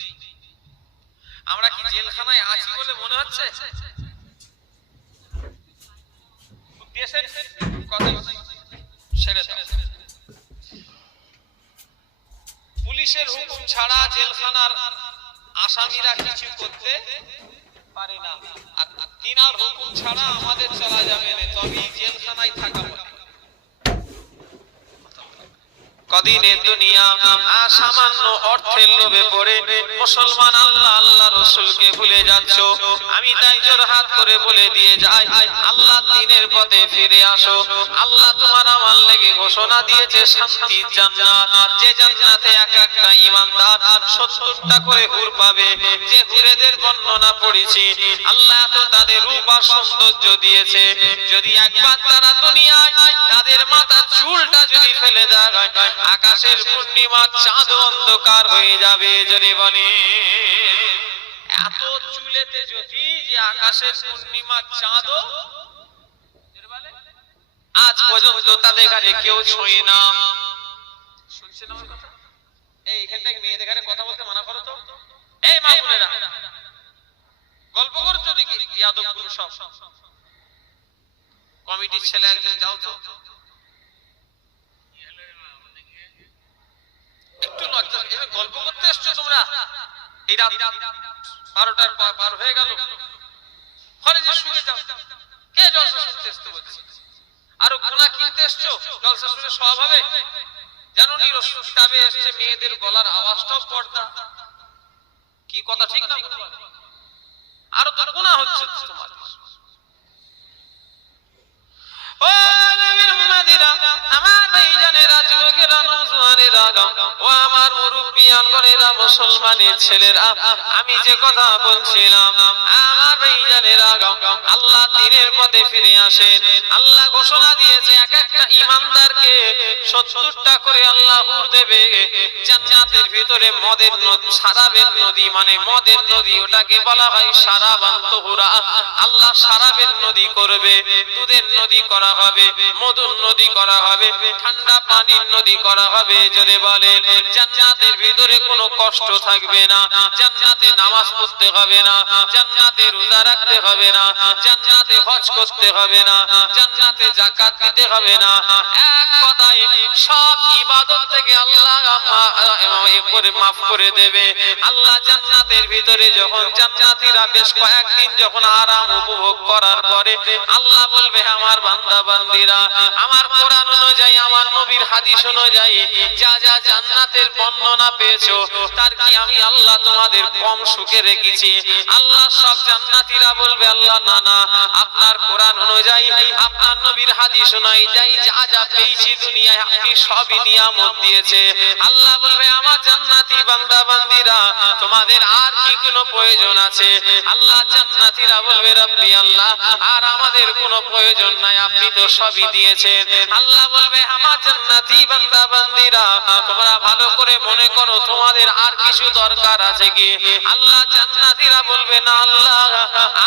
আমরা কি জেলখানায় আছি বলে মনে হচ্ছে? দেশের কথা ছেড়ে দাও। পুলিশের হুকুম ছাড়া জেলখানার আসামিরা কিছু করতে পারে না, আর তিনার হুকুম ছাড়া আমাদের চলা যাবে না, তবে জেলখানায় থাকা বলে। কদিনের দুনিয়া সামান্য অর্থের লোভে পড়ে মুসলমান আল্লাহ আল্লাহ রসুলকে ভুলে যাচ্ছ। আমি তাই জোরহাত করে বলে দিয়ে যাই, আল্লাহ দ্বীনের পথে ফিরে আসো। আল্লাহ তোমার আমার লেগে ঘোষণা দিয়েছে শান্তির জান্নাত, যে জান্নাতে এক একটা ঈমানদার 70টা করে হুর পাবে। যে হুরেদের বর্ণনা পড়েছি, আল্লাহ তো তাদের রূপ আর সৌন্দর্য দিয়েছে। যদি একবার তারা দুনিয়ায় তাদের মাথা চুলটা যদি ফেলে দেয়, আকাশের পূর্ণিমা চাঁদ অন্ধকার হয়ে যাবে। যদি বলে এত চুলেতে যদি যে আকাশের পূর্ণিমা চাঁদ আজ পর্যন্ত তাদের কাছে কেউ ছুঁয়ে না। শুনছেন আমার কথা? এই এখানটায় মেয়েদের কাছে কথা বলতে মানা করো তো। এই মা বোনেরা গল্প করছো নাকি? ইয়াদব গুলো সব কমিটির ছেলে একজন যাও তো, একটু লজ্জা। এবার গল্প করতে এসছো তোমরা? এই রাত 12টার পার হয়ে গেল, ঘরে যে শুয়ে যাও। কে জলসা শুনতে এসছো বলছি? আরো গুনাহ কিনতে এসছো? জলসা শুনে সব হবে? জানো নি রাসূল কিতাবে এসেছে মেয়েদের গলার আওয়াজটাও পর্দা। কি কথা ঠিক না? আরো তো গুনাহ হচ্ছে তোমার। ও নবীর উম্মতিরা, আমার ভাইজানেরা, যুবকেরা, নওজোয়ানেরা, ও আমার মুরব্বিয়ানগণেরা, মুসলমানের ছেলেরা, আমি যে কথা বলছিলাম, আমার ভাইজানেরা, আল্লাহ দ্বীনের পথে ফিরে আসেন। আল্লাহ ঘোষণা দিয়েছে এক একটা ঈমানদারকে 70টা করে আল্লাহ হুর দেবে। জান্নাতের ভিতরে মদের নদী, শারাবের নদী, মানে মদের নদী, ওটাকে বলা হয় শারাবান তুহুরা। আল্লাহ শারাবের নদী করবে, দুধের নদী করা হবে, মধুর নদী করা হবে, ঠান্ডা পানির নদী করা হবে। জোরে বলেন, জান্নাতের ভিতরে কোনো কষ্ট থাকবে না, জান্নাতে নামাজ পড়তে হবে না, জান্নাতে রোজা রাখতে হবে না, জান্নাতে হজ করতে হবে না, জান্নাতে যাকাত দিতে হবে না। এক কথায় সব ইবাদত থেকে আল্লাহ মাফ করে দেবে। আল্লাহ জান্নাতের ভিতরে যখন জান্নাতীরা বেশ কয়েকদিন যখন আরাম উপভোগ করার পরে আল্লাহ বলবে, আমার বান্দা বান্দীরা, আমার কোরআন অনুযায়ী, আমার নবীর হাদিস অনুযায়ী যা যা জান্নাতের বর্ণনা পেয়েছো, তার কি আমি আল্লাহ তোমাদের কম সুখে রেখেছি? আল্লাহ সব জান্নাতীরা বলবে, আল্লাহ না না, আপনার কোরআন অনুযায়ী, আপনার নবীর হাদিস অনুযায়ী যা যা পেয়েছি দুনিয়ায় আপনি সবই নিয়ামত দিয়েছে। আল্লাহ বলবে, আমার জান্নাতি বান্দা বান্দীরা, তোমাদের আর কি কোনো প্রয়োজন আছে? আল্লাহ জান্নাতীরা বলবে, রব্বি আল্লাহ, আর আমাদের কোনো প্রয়োজন নাই, আপনি তো সবই দিয়েছেন। আল্লাহ বলবে, আমার জান্নাতি বান্দা বান্দীরা, তোমরা ভালো করে মনে করো, তোমাদের আর কিছু দরকার আছে কি? আল্লাহ জান্নাতীরা বলবে, না আল্লাহ,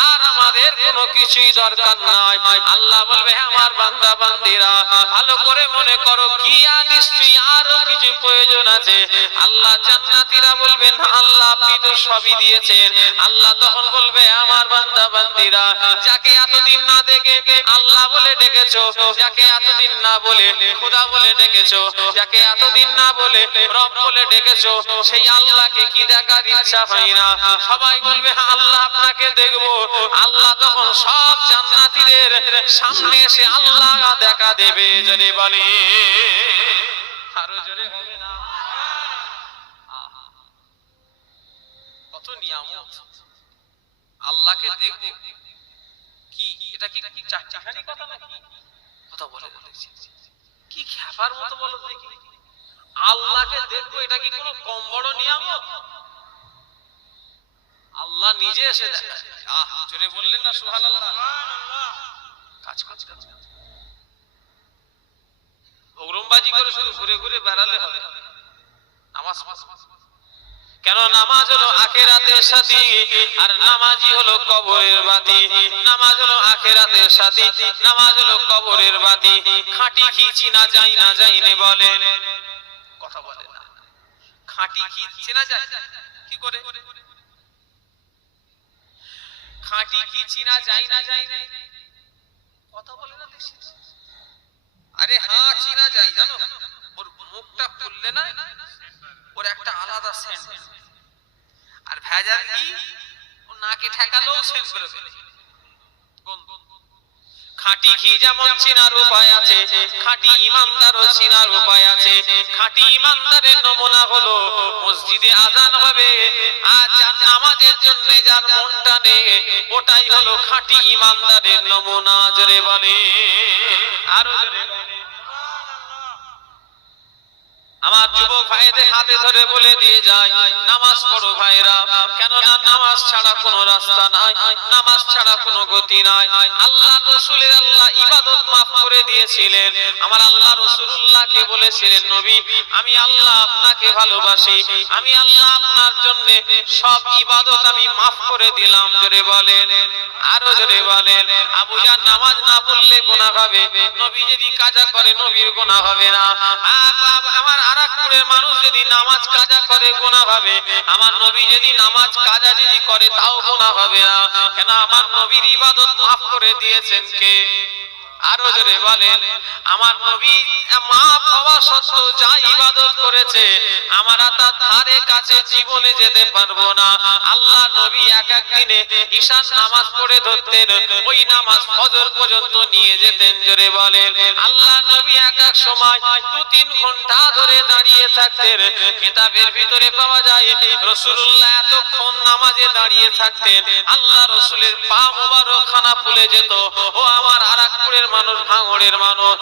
আর আমাদের কোনো কিছুই দরকার নাই। আল্লাহ বলবে, আমার বান্দা বান্দীরা, ভালো করে মনে করো, কি আর নিশ্চয়ই আরো কিছু প্রয়োজন আছে? আল্লাহ জান্নাতীরা বলবেন, আল্লাহ আপনি তো সবই দিয়েছেন। আল্লাহ তখন বলবে, আমার বান্দা বান্দীরা, যাকে এতদিন না দেখে আল্লাহ বলে ডেকেছো, যাকে এতদিন না বলে খোদা বলে ডেকেছো, যাকে এতদিন না বলে রব বলে ডেকেছো, সেই আল্লাহকে কি দেখার ইচ্ছা হয় না? সবাই বলবে, আল্লাহ আপনাকে দেখবো। আল্লাহ তখন সব জান্নাতীদের সামনে এসে আল্লাহ দেখা দেবে। জোরে বলে, আরো জোরে হবে না? কত নিয়ামত, আল্লাহকে দেখবো। কি এটা কি চারটিখানি কথা নাকি? কথা বলে বলেছি, কি খেপার মতো বলো দেখি। আল্লাহকে দেখবো, এটা কি কোনো কম বড় নিয়ামত? আল্লাহ নিজে এসে দেখায়। জোরে বললেন না সুবহানাল্লাহ? কাজ কাজ কাজ, ওরমবাজি করে শুধু ঘুরে ঘুরে বেড়ালে হবে? নামাজ, কেন নামাজ হলো আখিরাতের সাথী, আর নামাজি হলো কবরের বাতি। নামাজ হলো আখিরাতের সাথী, নামাজ হলো কবরের বাতি। খাঁটি ঘি চিনা যায় না যায়নি বলেন? কথা বলে না। খাঁটি ঘি চেনা যায় কি করে? খাঁটি ঘি চিনা যায় না যায়নি? কথা বলে না দেখছি। আরে হ্যাঁ, চিনা যায়, জানো, ওর মুখটা খুললে না, ওর একটা আলাদা সেন্ট। আর ভেজাল ঘি ও নাকে ঠেকালেও সেন্ট করে ফেলে। খাঁটি ঘি যেমন চিনার উপায় আছে, খাঁটি ইমানদারও চিনার উপায় আছে। খাঁটি ইমানদারের নমুনা হলো মসজিদে আযান হবে, আর যার নামাজের জন্য যার মনটা নেই, ওটাই হলো খাঁটি ইমানদারের নমুনা। জোরে বলে, আরো জোরে বলে। আমার যুবক ভাইদের হাতে ধরে বলে দিয়ে যায়, নামাজ পড়ো ভাইরা, কেননা নামাজ ছাড়া কোনো রাস্তা নাই, নামাজ ছাড়া কোনো গতি নাই। আল্লাহ রাসূলের আল্লাহ ইবাদত মাফ করে দিয়েছিলেন। আমার আল্লাহ রাসূলুল্লাহকে বলেছিলেন, নবী, আমি আল্লাহ আপনাকে ভালোবাসি, আমি আল্লাহ আপনার জন্য সব ইবাদত আমি মাফ করে দিলাম। জোরে বলেন, আরো জোরে বলেন। আবু জান নামাজ না পড়লে গুনাহ হবে, নবী যদি কাজা করে নবীর গুনাহ হবে না। আমার আরাকপুরের মানুষ যদি নামাজ কাজা করে গুনাহ হবে, আমার নবী যদি নামাজ কাজা যদি করে তাও গুনাহ হবে না। কেন? আমার নবীর ইবাদত মাফ করে দিয়েছেন কে? আরো জোরে বলেন। আমার নবী মাফ হওয়া সত্ত্বেও যা ইবাদত করেছে, আমরা তার ধারে কাছে জীবনে যেতে পারবো না। আল্লাহ নবী এক এক দিনে ঈশার নামাজ পড়ে ধরতেন, ওই নামাজ ফজর পর্যন্ত নিয়ে যেতেন। জোরে বলেন। আল্লাহ নবী এক এক সময় 2-3 ঘন্টা ধরে দাঁড়িয়ে থাকতেন। কিতাবের ভিতরে পাওয়া যায় রাসূলুল্লাহ এতক্ষণ নামাজে দাঁড়িয়ে থাকতেন, আল্লাহ রাসূলের পা মোবারক খানা ফুলে যেত। ও আমার আরাকপুরের মানুষ, ভাঙড়ের মানুষ,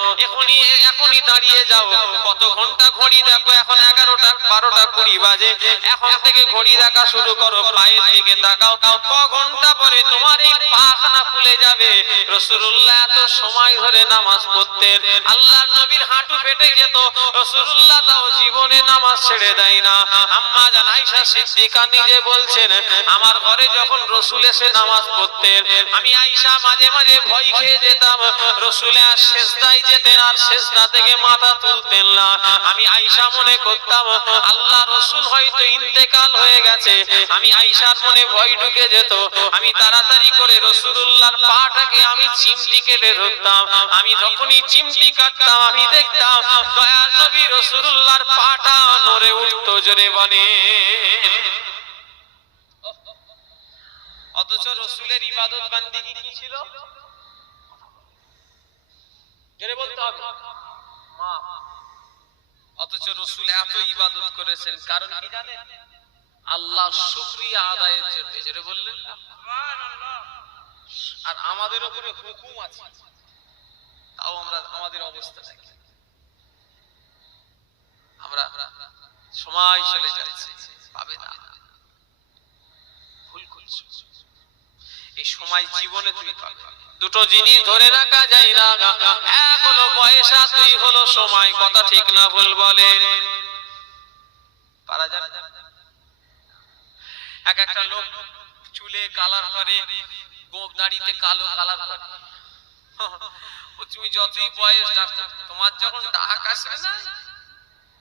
এখনই দাঁড়িয়ে যাও। কত ঘন্টা ঘড়ি দেখো, এখন 11টা 12টা 20 বাজে। এখন থেকে ঘড়ি দেখা শুরু করো, পায়ের দিকে তাকাও, ক ঘন্টা পরে তোমার এই পাখানা খুলে যাবে। রাসূলুল্লাহ এত সময় ধরে নামাজ পড়তেন, আল্লাহর নবীর হাঁটু ফেটে যেত, রাসূলুল্লাহ তাও জীবনে নামাজ ছেড়ে দেয় না। আম্মা জান আয়েশা সিদ্দিকা নিজে বলছেন, আমার ঘরে যখন রাসূল এসে নামাজ পড়তেন, আমি আয়েশা মাঝে মাঝে ভয় খেয়ে যেতাম। রাসূল আর সিজদায় যেতেন, আর সিজদা থেকে মাথা তুলতেন না। আমি আয়েশা মনে করতাম আল্লাহ রাসূল হয়তো ইন্তেকাল হয়ে গেছে। আমি আয়েশার মনে ভয় ঢুকে যেত। আমি তাড়াতাড়ি করে রাসূলুল্লাহর পাটাকে আমি চিমটি কেটে ধরতাম। আমি যখনই চিমটি কাটতাম, আমি দেখতাম দয়ার নবী রাসূলুল্লাহর পাটা নড়ে উঠতো। জোরে বলে। অথচ রাসূলের ইবাদত বান্দিগি কি ছিল? জোরে বলতে হবে, মা। অথচ রাসূল এত ইবাদত করেছেন, কারণ কি জানেন? আল্লাহর শুকরিয়া আদায়ের জন্য। জোরে বললেন সুবহানাল্লাহ। আর আমাদের উপরে হুকুম আছে, তাও আমরা আমাদের অবস্থাটা কি? আমরা সময় চলে যাচ্ছে, পাবে না, ভুল করছো। এই সময় জীবনে তুমি পাবে। দুটো জিনিস ধরে রাখা যায় না, এক হলো বয়স আর দুই হলো সময়। কথা ঠিক না ভুল বলেন? পারা যায়? একটা লোক চুলে কালার করে, গোঁফ দাড়িতে কালো কালার করে। তুমি যতই বয়স ডাকো, তোমার যখন টাক আসবে না,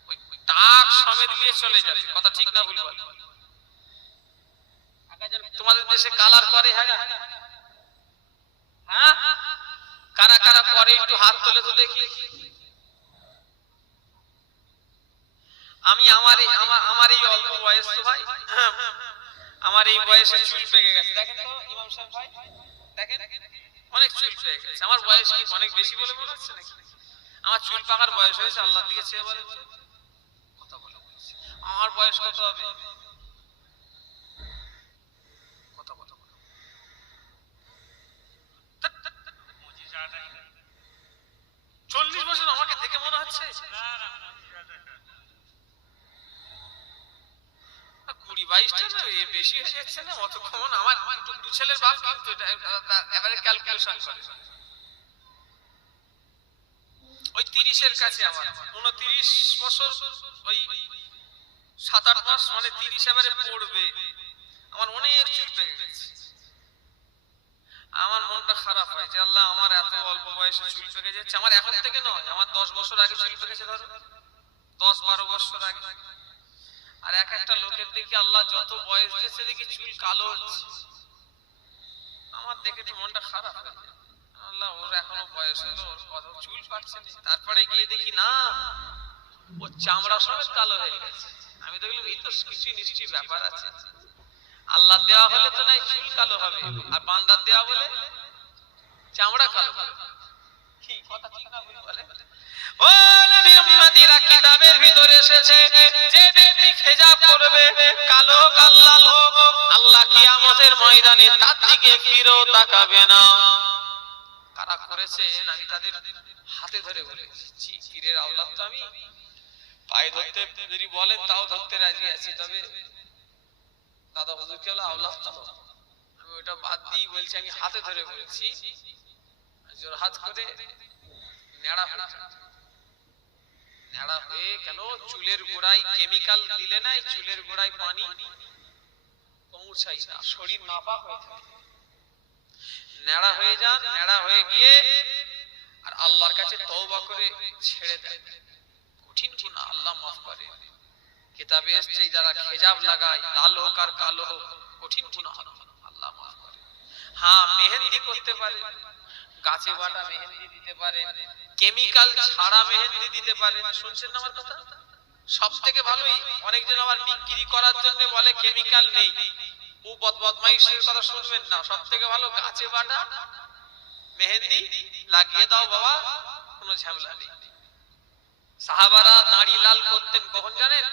ওই টাক সমেত নিয়ে চলে যাবে। কথা ঠিক না ভুল বলেন? তোমাদের দেশে কালার করে? হ্যাঁ, কারা কারা করে একটু হাত তুলে তো দেখি। আমি আমার এই অল্প বয়স তো ভাই, আমার এই বয়সে চুল পেকে গেছে। দেখেন তো ইমাম সাহেব ভাই, দেখেন অনেক চুল পেকে গেছে। আমার বয়স কি অনেক বেশি বলে মনে হচ্ছে নাকি? আমার চুল পাকার বয়স হয়েছে, আল্লাহর দিকে চেয়ে বলে কথা বলে। আমার বয়স কত হবে? কথা কথা 40 বছর আমাকে দেখে মনে হচ্ছে 20-22টা না, বেশি হয়ে যাচ্ছে না? অত কমন। আমার দু ছেলের বাপ কিন্তু এটা এবারে ক্যালকুলেশন করে ওই 30-এর কাছে। আমার 29 বছর, ওই 7-8 মাস, মানে 30 এবারে পড়বে। আমার অনেক চুল পেকে গেছে। আমার মনটা খারাপ হয় যে আল্লাহ আমার এত অল্প বয়সে চুল পেকে যাচ্ছে। আমার এখন থেকে নয়, আমার 10 বছর আগে চুল পেকেছে, ধরো 10-12 বছর আগে। আর একটা লোকের দেখি আল্লাহ যত বয়স দিয়েছে দেখি চুল কালো হচ্ছে। আমার দেখে তো মনটা খারাপ হয়, আল্লাহ ওর এখনো বয়স হলো, ওর কত চুল পাকছে। তারপরে গিয়ে দেখি না, ওর চামড়া সমেত কালো হয়ে গেছে। আমি দেখলাম এই তো কিছু নিশ্চয়ই ব্যাপার আছে। আল্লাহ দেওয়া হলে তো নাই চুল কালো হবে, আর বান্দার দেওয়া বলে চামড়া কালো হবে। কি কথা ঠিক না ভুল বলে? ও নবী উম্মতিরা, কিতাবের ভিতরে এসেছে যে ব্যক্তি হিজাব করবে, কালো কাল্লাল হোক, আল্লাহ কিয়ামতের ময়দানে তার দিকে ফিরেও তাকাবে না। কারা করেছেন আমি তাদের হাতে ধরে বলেছি, পীরের আওলাদ তো আমি, পায়ে ধরতে যদি বলেন তাও ধরতে রাজি আছি। তবে দাদা হুজুর কে হলো আওলাদ তো, আমি ওটা বাদ দিয়ে বলছি, আমি হাতে ধরে বলছি, জোর হাত করে নেড়া হয়ে, কেন চুলের গোড়ায় কেমিক্যাল দিলে না, চুলের গোড়ায় পানি পৌঁছাই না, শরীর নাপাক হয়ে থাকে। নেড়া হয়ে যান, নেড়া হয়ে গিয়ে আর আল্লাহর কাছে তওবা করে ছেড়ে দেন। কঠিন গুনাহ আল্লাহ মাফ করে। কিতাবে এসেছে যারা হিজাব লাগায়, লাল হোক আর কালো হোক, কঠিন গুনাহ আল্লাহ মাফ করে। হ্যাঁ, মেহেন্দি করতে পারে, গাছে বাটা মেহেন্দি দিতে পারে, কেমিক্যাল ছাড়া মেহেন্দি দিতে পারে। শুনছেন না আমার কথা? সবথেকে ভালো, অনেকজন আবার বিক্রি করার জন্য বলে কেমিক্যাল নেই, ও বদমাইশের কথা শুনবেন না। সবথেকে ভালো গাছে বাটা মেহেন্দি লাগিয়ে দাও বাবা, কোনো ঝামেলা নেই। সাহাবারা দাড়ি লাল করতেন কখন জানেন?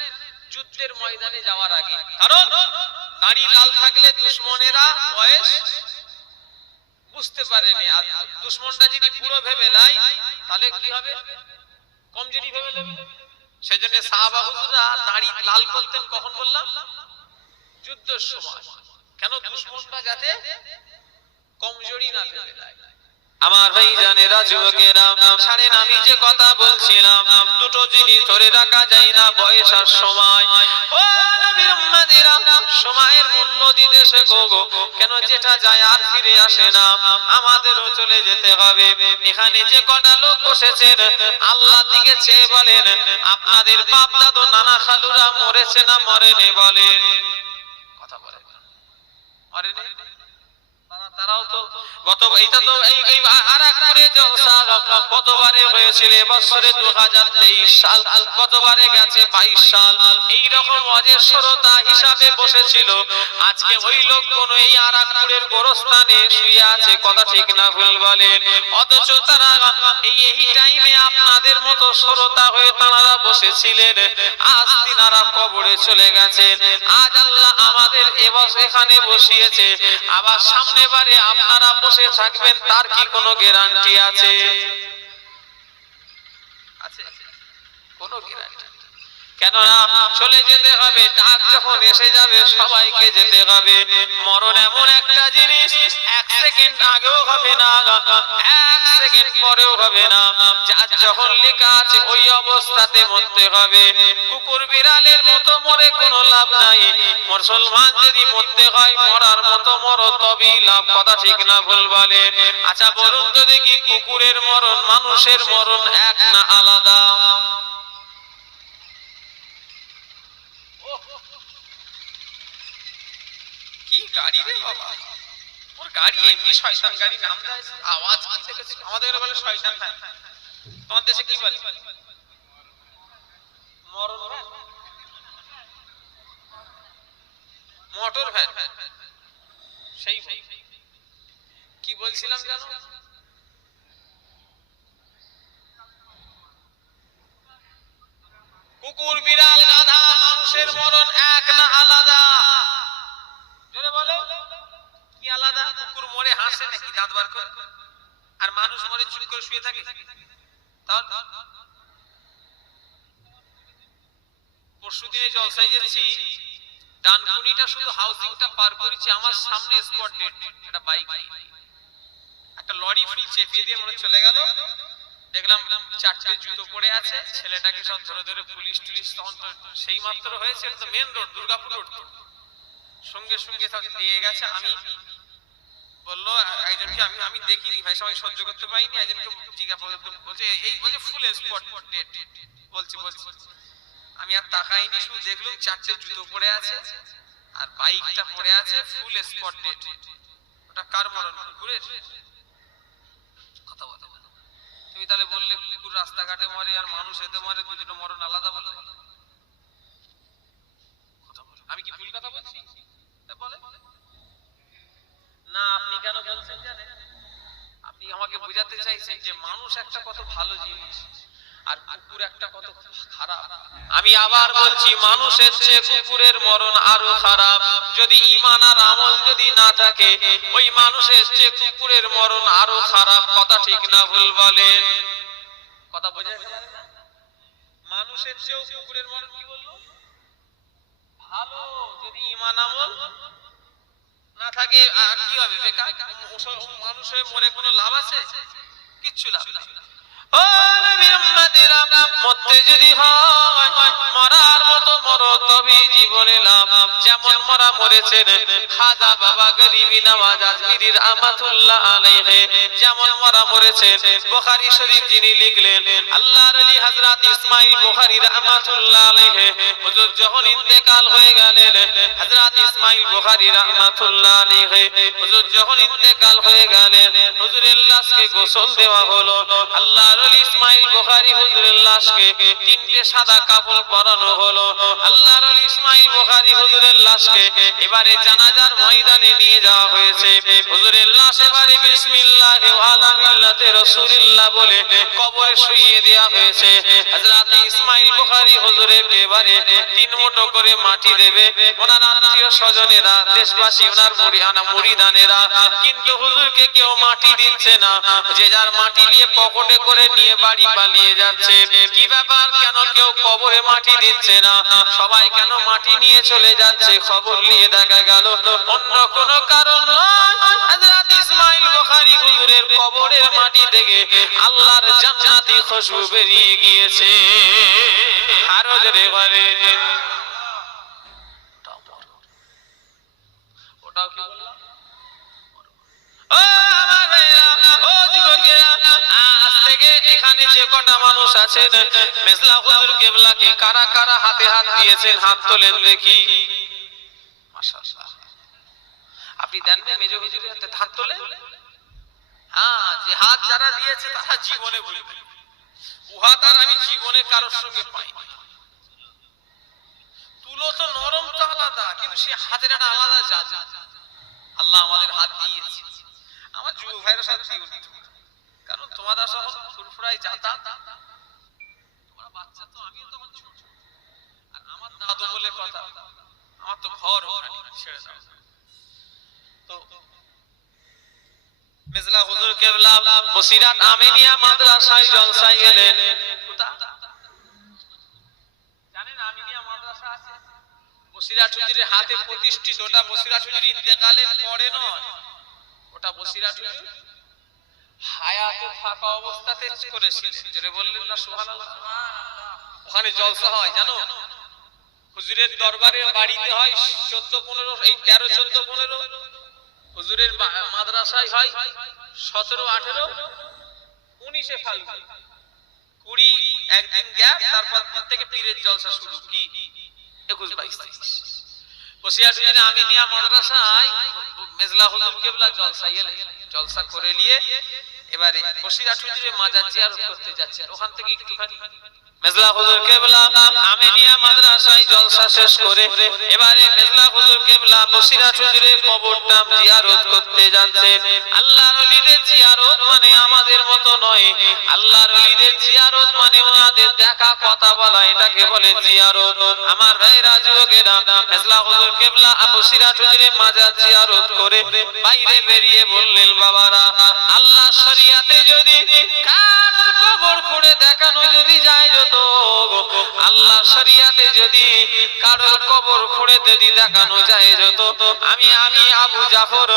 যুদ্ধের ময়দানে যাওয়ার আগে। কারণ দাড়ি লাল থাকলে দুশমনেরা বয়স বুঝতে পারেনি। আর দুশমনটা যদি পুরো ভেবে লাই তাহলে কি হবে, কমজোরি ভেবে নেবে। সেজন্য সাহাবা হুজুররা দাড়ি লাল করতেন কখন বললাম, যুদ্ধের সময়। কেন, দুশমনটা যাতে কমজোরি না ভেবে লাই। আমার ভাই জানেরা, যুবকেরা, ছাড়েন আমি যে কথা বলছিলাম, দুটো জিনিস ধরে রাখা যায় না, বয়স আর সময়। ও নবীর উম্মতিরা, সময়ের মূল্য দিতে শেখো গো। কেন, যেটা যায় আর ফিরে আসে না, আমাদেরও চলে যেতে হবে। এখানে যে কটা লোক বসেছেন, আল্লাহ দিকে চেয়ে বলেন, আপনাদের বাপ দাদু নানা খালুরা মরেছে না মরেনি বলেন? কথা বলেন, মরেনি? তারাও তো গত, এইটা তো এই আরাকপুরে জলসা কতবারে হয়েছিল, এবছরে 2023 সাল, কতবারে গেছে 22 সাল। এই রকম ওয়াজের শ্রোতা হিসাবে বসেছিল। আজকে ওই লোক কোন এই আরাকপুরের গোরস্থানে শুয়ে আছে, কথা ঠিক না ভুল বলেন? অথচ তারা এই টাইমে আপনাদের মতো শ্রোতা হয়ে তারা বসেছিলেন, আজ তিনারা কবরে চলে গেছেন। আজ আল্লাহ আমাদের এখানে বসিয়েছে, আবার সামনে বারে আপনারা বসে থাকবেন, তার কি কোনো গ্যারান্টি আছে? কোনো গ্যারান্টি? কেননা চলে যেতে হবে, ডাক যখন এসে যাবে সবাইকে যেতে হবে। মরণ এমন একটা জিনিস, এক সেকেন্ড আগেও হবে না, এক সেকেন্ড পরেও হবে না। যার যখন লেখা আছে ওই অবস্থাতে মরতে হবে। কুকুর বিড়ালের মতো মরে কোনো লাভ নাই। মুসলমান যদি মরতে হয় মরার মতো মরো, তবেই লাভ, কথা ঠিক না ভুল বলেন? আচ্ছা বলুন তো দেখি, কুকুরের মরণ মানুষের মরণ এক না আলাদা? কি গাড়ি রে বাবা, ওর গাড়ি এমনি শয়তান গাড়ি, নাম দেয় আওয়াজ কি দেখেছি, আমাদের বলে শয়তান ভ্যান। তোমার দেশে কি বলে? মরণ ভ্যান, মোটর ভ্যান। সেই কি বলছিলাম জানো? কুকুর বিড়াল গাধা মানুষের মরণ এক না আলাদা? জোরে বলে, কি আলাদা? কুকুর মরে হাসে নাকি দাঁত বার করে, আর মানুষ মরে চুপ করে শুয়ে থাকে? পরশুদিনে জলসায় গেছি, ডানকুনিটা শুধু হাউজিংটা পার করেছি, আমার সামনে স্পট ডেড একটা বাইক, একটা লরি ফুল চেপিয়ে দিয়ে মনে চলে গেল। দেখলাম 4টে জুতো পড়ে আছে, ছেলেটাকে সব ধরে ধরে পুলিশ টুলিশ, তখন তো সেই মাত্র হয়েছে, তো মেন রোড, দুর্গাপুর রোড, সঙ্গে সঙ্গে সব দিয়ে গেছে। আমি বললো একজনকে, আমি দেখিনি ভাই, সবাই সহ্য করতে পারিনি, একজনকে জিজ্ঞাসা বলছে, এই বলছে ফুল স্পট ডেড, বলছি আমি আর তাকাইনি, শুধু দেখলাম 4টে জুতো পড়ে আছে আর বাইকটা পড়ে আছে, ফুল স্পট ডেড। ওটা কার মরণ? কুকুরের? কথা বলো। তুমি তাহলে বললে কুকুর রাস্তাঘাটে মরে আর মানুষ এতে মরে, দুটো মরণ আলাদা বলে? আমি কি ভুল কথা বলছি? বলে না, আপনি কেন বলছেন জানেন? আপনি আমাকে বোঝাতে চাইছেন যে মানুষ একটা কত ভালো জিনিস আর কুকুর একটা কত খারাপ। আমি আবার বলছি, মানুষের চেয়ে কুকুরের মরণ আরো খারাপ। যদি ঈমান আর আমল যদি না থাকে, ওই মানুষের চেয়ে কুকুরের মরণ আরো খারাপ, কথা ঠিক না ভুল বলেন? কথা বোঝা যায় না? মানুষের চেয়েও কুকুরের মরণ কি বলবো ভালো, যদি ঈমান আমল না থাকে। কি হবে? বেকার মানুষ হয়ে মরে কোনো লাভ আছে? কিচ্ছু লাভ নেই। ও নবীর উম্মতিরা, মরতে যদি হয় মরার মতো মরো, তবেই জীবনে লাভ। যেমন মরা মরেছেন খাজা বাবা গরিবি নওয়াজ আজমিরি রাহমাতুল্লাহ আলাইহি, যেমন মরা মরেছেন বুখারী শরীফ যিনি লিখলেন, আল্লাহর ওলি হযরত ইসমাঈল বুখারী রাহমাতুল্লাহ আলাইহি, হুজুর যখন ইন্তেকাল হয়ে গেলেন, হযরত ইসমাঈল বুখারী রাহমাতুল্লাহ আলাইহি, হুজুর যখন ইন্তেকাল হয়ে গেলেন, হুজুরের লাশকে গোসল দেওয়া হলো। আল্লাহ আল্লাহর ওলি ইসমাইল বুখারী হুজুরের লাশকে তিনটে সাদা কাপড় পরানো হলো। আল্লাহর ওলি ইসমাইল বুখারী হুজুরের লাশকে এবারে জানাজার ময়দানে নিয়ে যাওয়া হয়েছে। হুজুরের লাশ এবারে বিসমিল্লাহ ওয়া আলা মিল্লাতে রাসূলুল্লাহ বলে কবরে শুইয়ে দেওয়া হয়েছে। হযরত ইসমাইল বুখারী হুজুরের এবারে তিন মুঠো করে মাটি দেবে ওনার আত্মীয় স্বজনেরা, দেশবাসী, ওনার মুরিদানেরা, কিন্তু হুজুরকে কেউ মাটি দিচ্ছে না। যে যার মাটি নিয়ে পকেটে করে নিয়ে বাড়ি পালিয়ে যাচ্ছে। কি ব্যাপার, কেন কেউ কবরে মাটি দিচ্ছে না? সবাই কেন মাটি নিয়ে চলে যাচ্ছে? খবর নিয়ে দেখা গেল অন্য কোনো কারণ নয়, হযরত ইসমাইল বুখারী হুজুরের কবরের মাটি থেকে আল্লাহর জান্নাতি খুশবু বেরিয়ে গিয়েছে। আরো জোরে বলে ওটাও কি বললাম? ও আমার ভাইরা, ও যুবকেরা, আজ থেকে এখানে যে কটা মানুষ আছেন মেজলা হুজুর কেবলাকে কারা কারা হাতে হাত দিয়েছেন হাত তোলেন দেখি। মাশাআল্লাহ, আপনি দেন না মেজো হুজুরের হাতে হাত তোলে? হ্যাঁ, যে হাত যারা দিয়েছে তারা জীবনে ভুলবে উহাত আর আমি জীবনে কারোর সঙ্গে পাই। তুলো তো নরম তো আলাদা, কিন্তু সে হাতের একটা আলাদা জাদু আল্লাহ আমাদের হাত দিয়েছে। আমার যুব ভাইরা সাথে দিওনি, কারণ তোমাদের সব ফুরফুরাই যাতা, তোমরা বাচ্চা তো, আমিও তখন ছোট। আর আমার দাদু বলে কথা, আমার তো ঘর ওখানে, ছেড়ে দাও। তো মেজলা হুজুর কেবলা বসিরাত আমিনিয়া মাদ্রাসায় জলসায় এলেন। জানেন আমিনিয়া মাদ্রাসা আছে বসিরাট হুজুরের হাতে প্রতিষ্ঠিত। ওটা বসিরাট হুজুর ইন্তেকালের পরে নয়, ওটা বসিরাট হুজুর হায়াতে থাকা অবস্থাতে করেছিলেন। জোরে বললেন না সুবহানাল্লাহ। ওখানে জলসা হয় জানো, হুজুরের দরবারে বাড়িতে হয় 14-15, এই 13-14-15, হুজুরের মাদ্রাসায় হয় 17-18, 19 ফাল্গুন, 20 একদিন গ্যাপ, তারপর থেকে পীরের জলসা শুরু। কি 21-22 বসিরাট হুজুরে আমিনিয়া মাদ্রাসায় মেজলা হুজুর কেবলা জলসা এলেন। জলসা করে নিয়ে এবারে বসিরাট হুজুরের মাজার জিয়ারত করতে যাচ্ছেন। ওখান থেকে একটুখানি মেজলা হুজুর কেবলা আমিনিয়া মাদ্রাসায় জলসা শেষ করে এবারে মেজলা হুজুর কেবলা বসিরাট হুজুরের কবরটা জিয়ারত করতে যাচ্ছেন। আল্লাহর ওলিদের জিয়ারত মানে আমাদের মতো নয়। আল্লাহর ওলিদের জিয়ারত মানে ওনাদের দেখা, কথা বলা, এটাকে বলে জিয়ারত। আমার ভাইরা যুবকেরা, মেজলা হুজুর কেবলা বসিরাট হুজুরের মাজার জিয়ারত করে বাইরে বেরিয়ে বললেন, বাবারা, আল্লাহ শরিয়াতে যদি কারোর কবর খুঁড়ে দেখানো যদি যায় যেত, আল্লাহ শরিয়াতে যদি কারোর কবর খুঁড়ে যদি দেখানো যায় যেত, আমি আবু জাফর,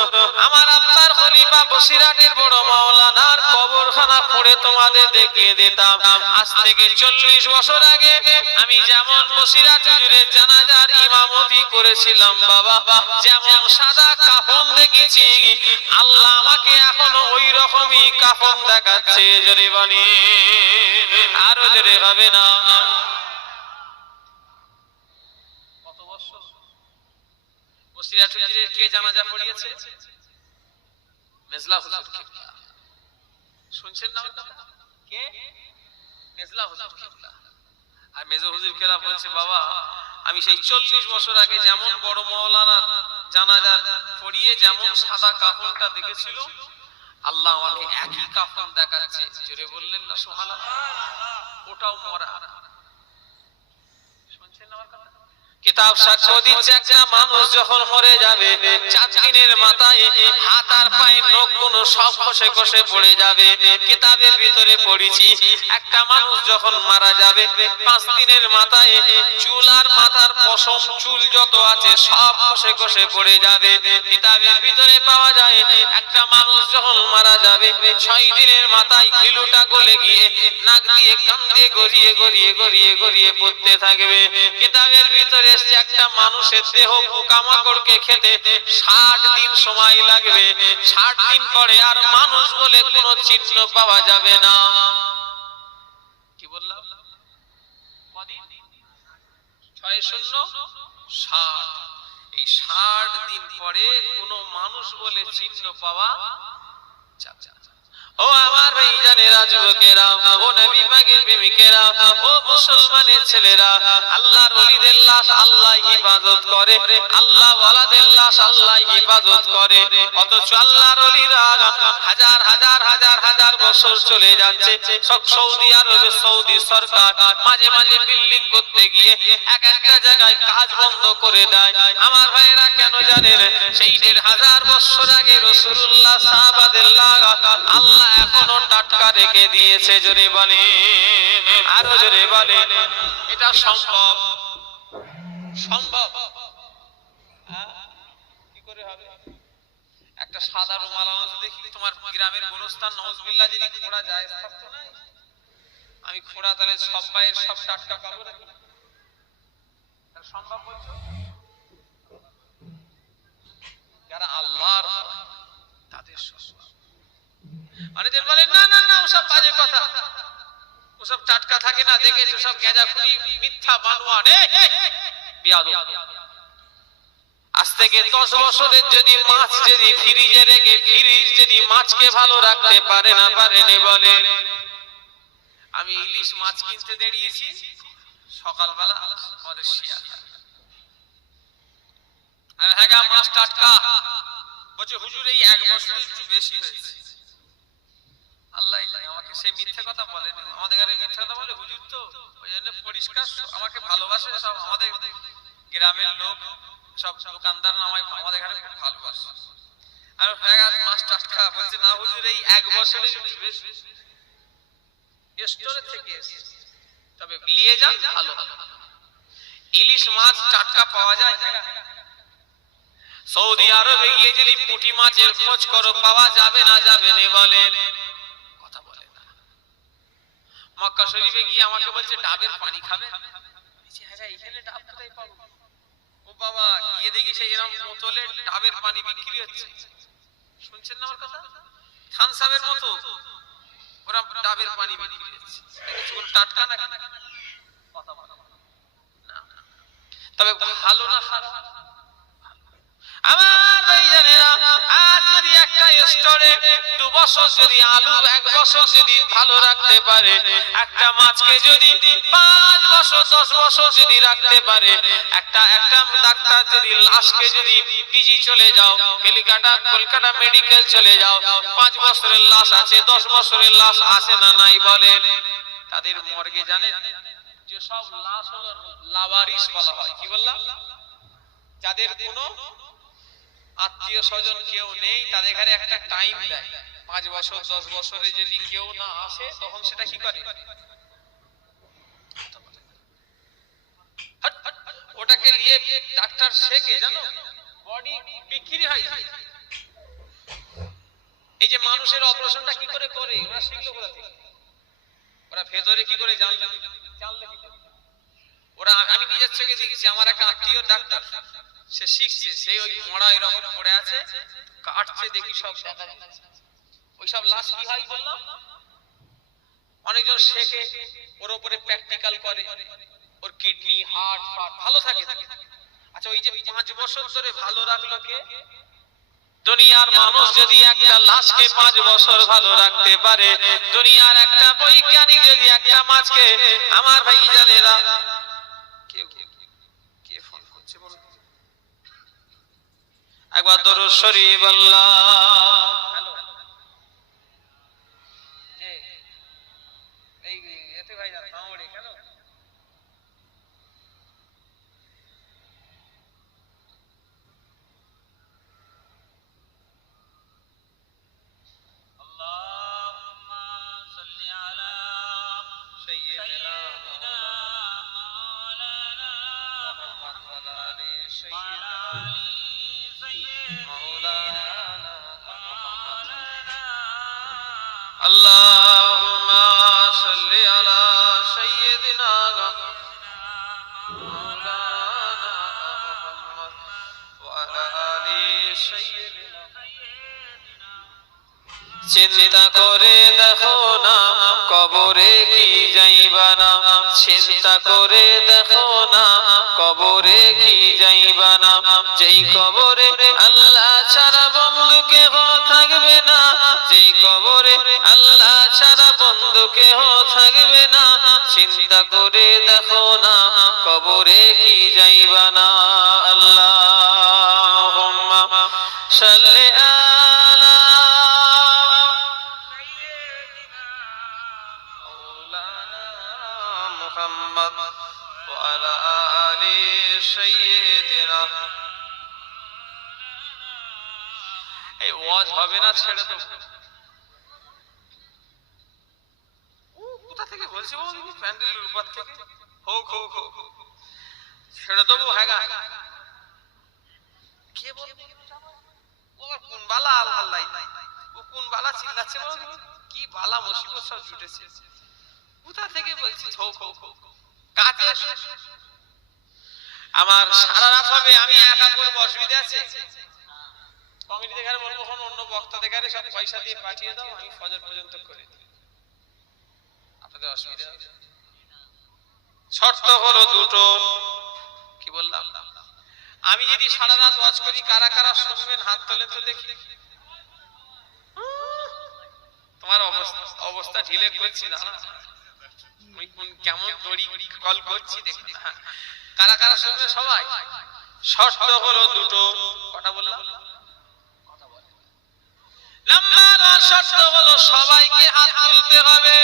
আমার আব্বার খলিফা বসিরাটের বড় মাওলানার কবরখানা খুঁড়ে তোমাদের দেখিয়ে দিতাম। আজ থেকে 40 বছর আগে আমি যেমন বসিরাট হুজুরের জানাজার ইমামতি করেছিলাম বাবা, যেমন সাদা কাফন দেখেছি, আল্লাহ আমাকে এখনো ওই রকমই কাফন দেখাচ্ছে। জোরে বলি, আরো জোরে হবে না? কত বছর বসিরাট হুজুরের কে জানাজা পড়িয়েছে? মেজলা হুজুর কিবলা। শুনছেন না কে? মেজলা হুজুর কিবলা। আর মেজো হুজুর কেবলা বলছে, বাবা, আমি সেই 40 বছর আগে যেমন বড় মাওলানার জানাজা পড়িয়ে যেমন সাদা কাফনটা দেখেছিল, আল্লাহ আমাকে একই কাফন দেখাচ্ছে। জোরে বললেন না সুবহানাল্লাহ? ওটাও মরা। শুনছেন আমার কথা? কিতাব সাক্ষ্য দিচ্ছে, একটা মানুষ যখন মরে যাবে 4 দিনের মাথায় হাত আর পায়ের নখগুলো সব খসে খসে পড়ে যাবে। কিতাবের ভিতরে পড়েছি, একটা মানুষ যখন মারা যাবে 5 দিনের মাথায় চুল আর মাথার পশম চুল যত আছে সব খসে খসে পড়ে যাবে। কিতাবের ভিতরে পাওয়া যায়, একটা মানুষ যখন মারা যাবে 6 দিনের মাথায় ঘিলুটা গলে গিয়ে নাক দিয়ে কান দিয়ে গড়িয়ে গড়িয়ে গড়িয়ে গড়িয়ে পড়তে থাকবে। কিতাবের ভিতরে একটা মানুষের দেহ পোকামাকড়কে খেতে 60 দিন সময় লাগবে। 60 দিন পরে আর মানুষ বলে কোনো চিহ্ন পাওয়া যাবে না। কি বললাম? কদিন? 6-0-60। এই 60 দিন পরে কোনো মানুষ বলে চিহ্ন পাওয়া যাবে না। ও আমার ভাইজানেরা, যুবকেরা, ও নবী পাকের প্রেমিকেরা, ও মুসলমানের ছেলেরা, আল্লাহর ওলিদের লাশ আল্লাহ হিফাজত করে, আল্লাহ ওয়ালাদের লাশ আল্লাহ হিফাজত করে, অথচ আল্লাহর ওলিরা হাজার হাজার হাজার হাজার বছর চলে যাচ্ছে। সৌদি আরবে সৌদি সরকার মাঝে মাঝে বিল্ডিং করতে গিয়ে এক একটা জায়গায় কাজ বন্ধ করে দেয়। আমার ভাইয়েরা কেন জানেন? সেই ১,৫০০ বছর আগে রাসূলুল্লাহ সাহাবাদের লাগা আল্লাহ এখনো টাটকা রেখে দিয়েছে। জোরে বলে, আরো জোরে বলে, এটা সম্ভব? সম্ভব কি করে হবে? একটা সাদা রুমাল আনো দেখি তোমার গ্রামের গোরস্থান নওয়াজবিল্লাহ যদি খোঁড়া যায়, থাকতো না? আমি খোঁড়া তাহলে সব পায়ের সব টাটকা পাবো নাকি? সম্ভব বলছো? যারা আল্লাহর তাদের অনেকজন বলেন না না না, ওসব বাজে কথা, ওসব টাটকা থাকে না, দেখেছো সব গেঁজাখুরি মিথ্যা বানোয়াট। আজ থেকে 10 বছরের যদি মাছ যদি ফ্রিজে রেখে ফ্রিজ যদি মাছকে ভালো রাখতে পারে না পারেনি বলে। আমি ইলিশ মাছ কিনতে দাঁড়িয়েছি সকালবেলা, আমাদের শিয়াল আর হ্যাঁ মাছ টাটকা বলছে, হুজুর এই 1 বছর একটু বেশি হয়েছে। আল্লাহ আমাকে সেই মিথ্যা কথা বলেন, আমাদের ঘরে মিথ্যা কথা বলে হুজুর, তো ওই জন্য পরিষ্কার আমাকে ভালোবাসে সব, আমাদের গ্রামের লোক সব দোকানদার আমাদের ঘরে খুব ভালোবাসে। আর মাছ টাটকা বলছে, না হুজুর এই 1 বছরের একটু বেশি, স্টোরে থেকে তবে নিয়ে যান ভালো। ইলিশ মাছ টাটকা পাওয়া যায়? সৌদি আরবে গিয়ে যদি পুঁটি মাছের খোঁজ করো পাওয়া যাবে না যাবে না বলে? কথা বলে না। মক্কা শরীফে গিয়ে আমাকে বলছে ডাবের পানি খাবে। হ্যাঁ এখানে ডাব কোথায় পাবো? ও বাবা, গিয়ে দেখি সেই এরকম বোতলে ডাবের পানি বিক্রি হচ্ছে। শুনছেন না আমার কথা? থামসাপের মতো ওরা ডাবের পানি বিক্রি হচ্ছে। টাটকা না? কথা বলে না। তবে ভালো না খারাপ? আমার ভাইজানেরা, আজ যদি একটা স্টোরে 2 বছর যদি আলু 1 বছর যদি ভালো রাখতে পারে, একটা মাছকে যদি 5 বছর 10 বছর যদি রাখতে পারে, একটা ডাক্তার যদি লাশকে যদি পিজি চলে যাও, কলকাতা মেডিকেল চলে যাও, 5 বছরের লাশ আছে, 10 বছরের লাশ আছে না নাই বলে? তাদের মর্গে জানেন যে সব লাশ হলো লাওয়ারিস বলা হয়। কি বললাম? যাদের কোনো আত্মীয় স্বজন কেউ নেই, তাদের ঘরে একটা টাইম দেয় 5 বছর 10 বছরে যদি কেউ না আসে, তখন সেটা কি করে? ওটাকে নিয়ে ডাক্তার শেখে, জানো বডি বিক্রি হয়। এই যে মানুষের অপারেশনটা কি করে করে, ওরা শিখলো কোথা থেকে? ওরা ভেতরে কি করে জানলে কি করে? ওরা, আমি নিজের চোখে দেখেছি, আমার একটা আত্মীয় ডাক্তার, সে শিখছে, সেই ওই মরা এরকম পড়ে আছে, কাটছে, দেখি সব দেখা যাচ্ছে। ওই সব লাশ কি হয় বললাম? অনেকজন শেখে, ওর উপরে প্র্যাকটিক্যাল করে, ওর কিডনি হার্ট ভালো থাকে। আচ্ছা ওই যে 5 বছর ধরে ভালো রাখলো কে? দুনিয়ার মানুষ যদি একটা লাশকে 5 বছর ভালো রাখতে পারে, দুনিয়ার একটা বৈজ্ঞানিক যদি একটা মাছকে, আমার ভাইজানেরা, কে ফোন করছে বলুন একবার দরুদ শরীফ আল্লাহ। হ্যালো জি, এই এতে ভাই না থামড়ে কেন? আল্লাহুম্মা সাল্লি আলা সাইয়্যিদিনা মাওলানা মুহাম্মদ ওয়া আলা আলি সাইয়্যিদিনা اللهم صل على سيدنا مولانا محمد وعلى آل سيدنا। চিন্তা করে দেখো না কবরে কি যাইবা না, চিন্তা করে দেখো না কবরে কি যাইবা না, যেই কবরে আল্লাহ ছাড়া বন্ধু কেহ থাকবে না, যেই কবরে কবরে আল্লাহ ছাড়া বন্ধু কেহ থাকবে না, চিন্তা করে দেখো না কবরে কি যাইবা না। আল্লাহুম্মা সাল্লি আলা মাওলানা মুহাম্মদ ওয়া আলা আলি সাইয়্যিদিনা। এই ওয়াজ হবে না, ছেড়ে দেব। কোথা থেকে বলছি প্যান্ডেলের উপর থেকে হোক হোক হোক ছেড়ে দেবো। হ্যাঁ কে বলবে ও কোন বালা? আল্লাহ ও কোন বালা চিল্লাচ্ছে? কি বালা মুসিবত সব জুটেছে। কোথা থেকে বলছি হোক হোক হোক কাকে? আমার সারা রাত হবে, আমি একা করবো, অসুবিধা আছে? কমিটি দেখারে বলবো অন্য বক্তা দেখারে সব পয়সা দিয়ে পাঠিয়ে দাও, আমি ফজর পর্যন্ত করে দিই। আপনাদের অসুবিধা? শর্ত হলো দুটো। কি বললাম? আমি যদি সারা রাত ওয়াজ করি, কারা কারা শুনবেন হাত তোলেন তো দেখি। তোমার অবস্থা ঢিলে করছি না, আমি কেমন দড়ি কল করছি দেখ। কারা কারা শুনবে সবাই? শর্ত হলো দুটো। কটা বললাম? নাম্বার ওয়ান শর্ত হলো সবাইকে হাত তুলতে হবে।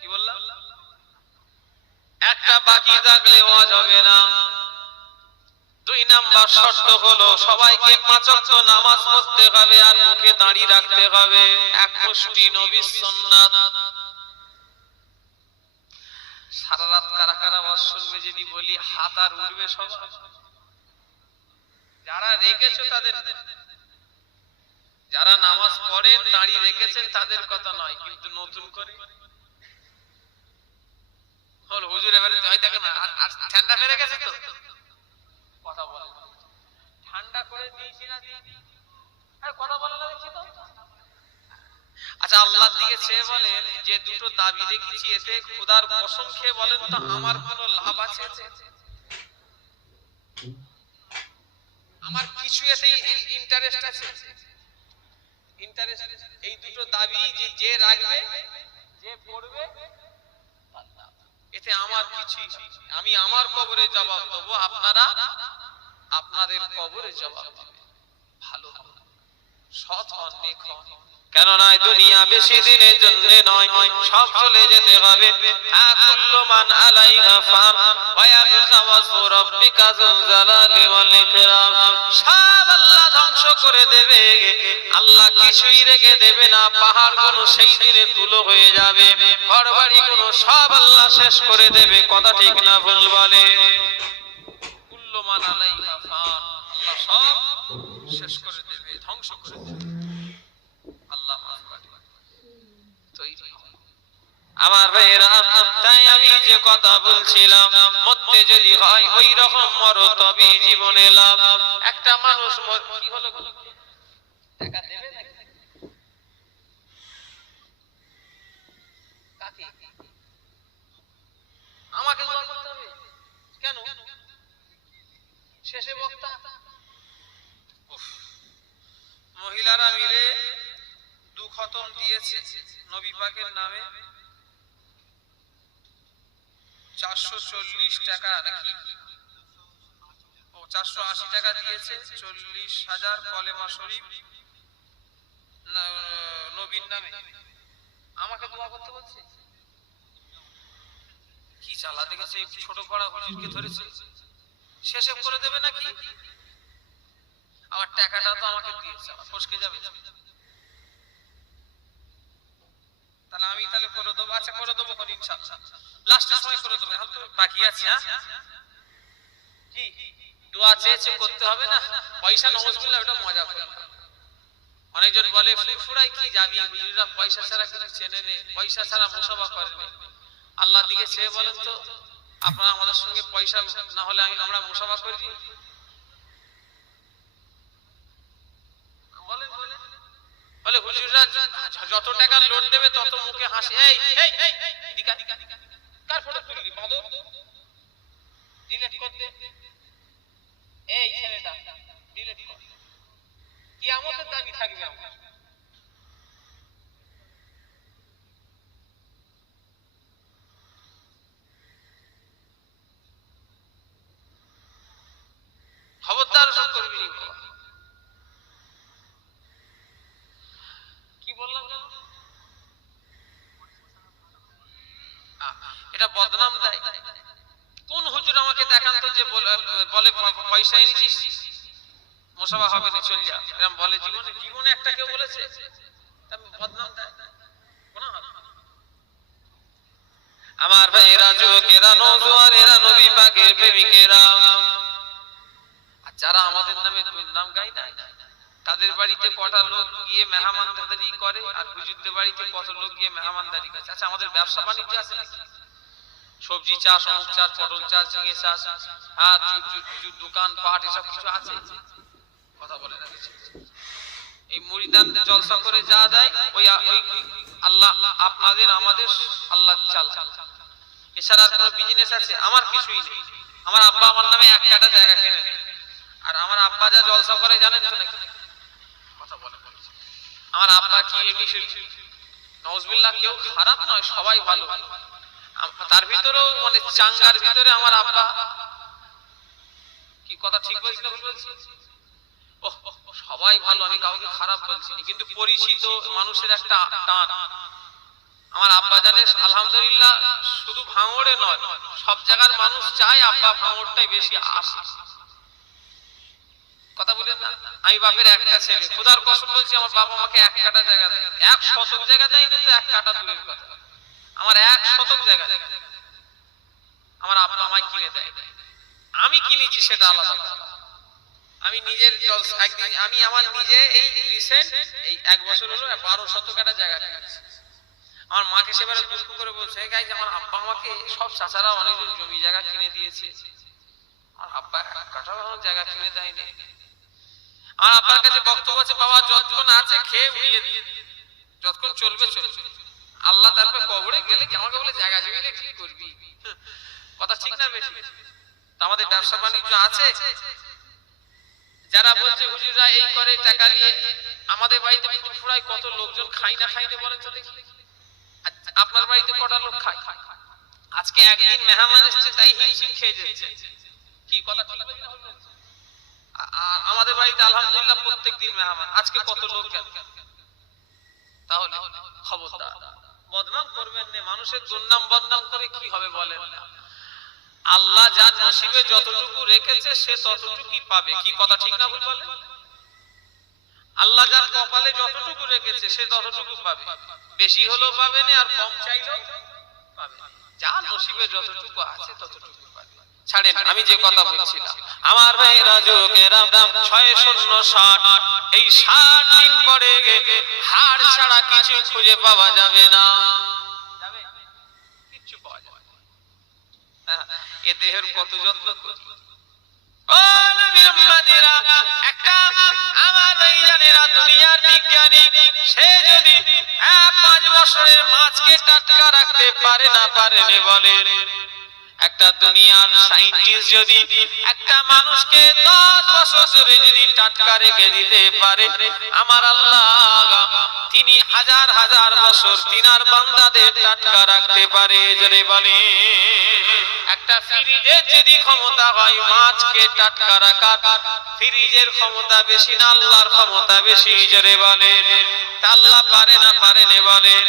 কি বললাম? একটা বাকি থাকলে ওয়াজ হবে না। দুই নাম্বার শর্ত হলো সবাইকে 5 ওয়াক্ত নামাজ পড়তে হবে আর মুখে দাড়ি রাখতে হবে। এক মুষ্টি নবীর সুন্নাত। সারা রাত কারা কারা ওয়াজ শুনবে যদি বলি হাত আর উঠবে সবাই? যারা রেখেছো তাদের, যারা নামাজ পড়েন দাড়ি রেখেছেন তাদের কথা নয়, কিন্তু নতুন করে হল হুজুর এবারে হয় দেখেন ঠান্ডা মেরে গেছে তো কথা বলে, ঠান্ডা করে দিয়েছি না আর কথা বলে না দেখছি তো। আচ্ছা আল্লাহর দিকে চেয়ে বলেন যে দুটো দাবি রেখেছি এতে খোদার কসম খেয়ে বলেন তো আমার কোনো লাভ আছে? আমার কিছু এতে ইন্টারেস্ট আছে? ইন্টারেস্ট এই দুটো দাবি যে রাখবে যে পড়বে এতে আমার কিছু, আমি আমার কবরে জবাব দেবো, আপনারা আপনাদের কবরে জবাব দেবেন। ভালো সৎ হন, নেক হন। কেন নয় দুনিয়া বেশি দিনের জন্য নয়, সব চলে যেতে হবে। কুল্লু মান আলাইহা ফান ওয়া ইয়াবকা ওয়াজহু রাব্বিকা যুল জালালি ওয়াল ইকরাম। সব আল্লাহ ধ্বংস করে দেবে, আল্লাহ কিছুই রেখে দেবে না। পাহাড়গুলো সেই দিনে তুলো হয়ে যাবে, ঘরবাড়িগুলো সব আল্লাহ শেষ করে দেবে। কথা ঠিক না ভুল বলে? কুল্লু মান আলাইহা ফান, আল্লাহ সব শেষ করে দেবে, ধ্বংস করে দেবে। আমার ভাইরা, তাই আমি যে কথা বলছিলাম মরতে যদি হয় ওই রকম মরো তবে জীবনে লাভ। একটা মানুষ কি হলো টাকা দেবে নাকি কাকে? আমাকে দোয়া করতে হবে কেন? শেষে বক্তা মহিলারা মিলে 2 খতম দিয়েছে নবী পাকের নামে, 440 টাকা নাকি 480 টাকা দিয়েছে, 40,000 কলেমা শরীফ নবীর নামে। আমাকে দোয়া করতে বলছে। কি চালা দেখেছে, ছোট পাড়া হুজুরকে ধরেছে, শেষে করে দেবে নাকি? আমার টাকাটা তো আমাকে দিয়েছে, আমার ফসকে যাবে। তাহলে আমি তাহলে করে দেবো। আচ্ছা করে দেবো কোন ইনশাআল্লাহ, লাস্টের সময় করে দেবো, এখন তো বাকি আছে। কি দোয়া চেয়েছে করতে হবে না? পয়সা নওয়াজবিল্লাহ, ওটা মজা করে। অনেকজন বলে ফুরফুরাই কি যাবি, হুজুররা পয়সা ছাড়া কিছু চেনে নেই, পয়সা ছাড়া মুসাফা করে নেই। আল্লাহর দিকে চেয়ে বলেন তো আপনারা আমাদের সঙ্গে পয়সা না হলে আমরা মুসাফা করি? বলেন বলেন বলে হুজুররা যত টাকা লোড দেবে তত মুখে হাসি। এই এই এই দিকা কার ফটো তুললি মাদক ডিলিট করতে, এই ছেলেটা ডিলিট কর। কিয়ামতের দাবি থাকবে আমার। খবরদার সব করবি না বাবা। কি বললাম জানো? এটা বদনাম দেয়। কোন হুজুর আমাকে দেখান তো যে বলে পয়সা এনেছিস মুসাফা হবে না চল যা, এরকম বলে? জীবনে জীবনে একটা কেউ বলেছে? বদনাম দেয়। আমার ভাইয়েরা, যুবকেরা, নওজোয়ানেরা, নবী পাকের প্রেমিকেরা, যারা আমাদের নামে দুর্নাম গায় না, তাদের বাড়িতে কটা লোক গিয়ে মেহমানদারি করে, আর হুজুরদের বাড়িতে কত লোক গিয়ে মেহমানদারি করে? আচ্ছা, আমাদের ব্যবসা বাণিজ্য আছে নাকি? সবজি চাষ, অমুক চাষ, পটল চাষ, ঝিঙে চাষ, আর দোকান পাট এসব কিছু আছে? কথা বলে না। এই মুরিদান জলসা করে যা যায় ওই আল্লাহ আপনাদের আমাদের আল্লাহ চাল। এছাড়া আর কোনো বিজনেস আছে? আমার কিছুই নেই। আমার আব্বা আমার নামে এক কাটা জায়গা কিনে নেই। আর আমার আব্বা যা জলসা করে জানেন তো নাকি? কথা বলে। আমার আব্বা কি এমনি নাউজুবিল্লাহ কেউ খারাপ নয়, সবাই ভালো। তার ভিতরেও মানে চাঙ্গার ভিতরে আমার আব্বা, কি কথা ঠিক বলছি না ভুল বলছি? সবাই ভালো, আমি কাউকে খারাপ বলছি না, কিন্তু পরিচিত মানুষের একটা টান। আমার আব্বা জানে আলহামদুলিল্লাহ শুধু ভাঙড়ে নয়, সব জায়গার মানুষ চায় আব্বা ভাঙড়টাই বেশি আসে। কথা বলেন না। আমি বাপের একটা ছেলে, খোদার কসম বলছি, আমার বাবা আমাকে এক কাটা জায়গা দেয়। 1 শতক জায়গা দেয় না তো, এক কাটা দূরের কথা, আমার 1 শতক জায়গা দেয়। আমার আব্বা আমায় কিনে দেয়, আমি কিনেছি সেটা আলাদা কথা। আমি নিজের একদিন আমি আমার নিজে এই রিসেন্ট এই 1 বছর হলো 12 শতক একটা জায়গা কিনেছি। আমার মাকে সেবারে দুঃখ করে বলছে, এই গাইজ আমার আব্বা আমাকে সব চাচারা অনেক জমি জায়গা কিনে দিয়েছে, আর আব্বা এক কাঠাও জায়গা কিনে দেয়নি। আমার আব্বার কাছে বক্তব্য আছে, বাবা যতক্ষণ আছে খেয়ে উড়িয়ে দিয়ে, যতক্ষণ চলবে চলবে, আল্লাহ তারপরে কবরে গেলে আমাকে বলে জায়গা জমিলে কি করবি? কথা ঠিক না বেশি? আমাদের ব্যবসা বাণিজ্য আছে। যারা বলছে হুজুররা এই করে টাকা নিয়ে, আমাদের বাড়িতে ফুরফুরায় কত লোকজন খাই না বলেন তো দেখি। আপনার বাড়িতে কটা লোক খায়? আজকে একদিন মেহমান এসেছে তাই হিমশিম খেয়ে যাচ্ছে। কি কথা ঠিক বলছি না? আর আমাদের বাড়িতে আলহামদুলিল্লাহ প্রত্যেকদিন মেহমান। আজকে কত লোক গেল? তাহলে খবরদার বদনাম করবেন না। মানুষের দুর্নাম বদনাম করে কি হবে বলেন না? আল্লাহ যার নসিবে যতটুকু রেখেছে সে ততটুকুই পাবে। কি কথা ঠিক না ভুল বলেন? আল্লাহ যার কপালে যতটুকু রেখেছে সে ততটুকু পাবে, বেশি হলেও পাবে না, আর কম চাইলেও পাবে। যার নসিবে যতটুকু আছে ততটুকু পাবে। ছাড়েন, আমি যে কথা বলছিলাম, আমার ভাইরা যুবকেরা, 660 এই 60 দিন পরে হাড় ছাড়া কিছু খুঁজে পাওয়া যাবে না। কিচ্ছু পাওয়া যাবে না। এ দেহের কত যত্ন করি। ও নবী উম্মতিরা, একটা আমার ভাইজানেরা দুনিয়ার বিজ্ঞানী, সে যদি 5 বছরের মাছকে টাটকা রাখতে পারে না বলেন, একটা দুনিয়ার সায়েন্টিস্ট যদি একটা মানুষকে 10 বছর ধরে যদি টাটকা রেখে দিতে পারে, আমার আল্লাহ তিনি হাজার হাজার বছর তিনার বান্দাদের টাটকা রাখতে পারে। যদি বলে একটা ফ্রিজের যদি ক্ষমতা হয় মাছকে টাটকা রাখার, ফ্রিজের ক্ষমতা বেশি না আল্লাহর ক্ষমতা বেশি? জোরে বলেন, আল্লাহ পারে না বলেন?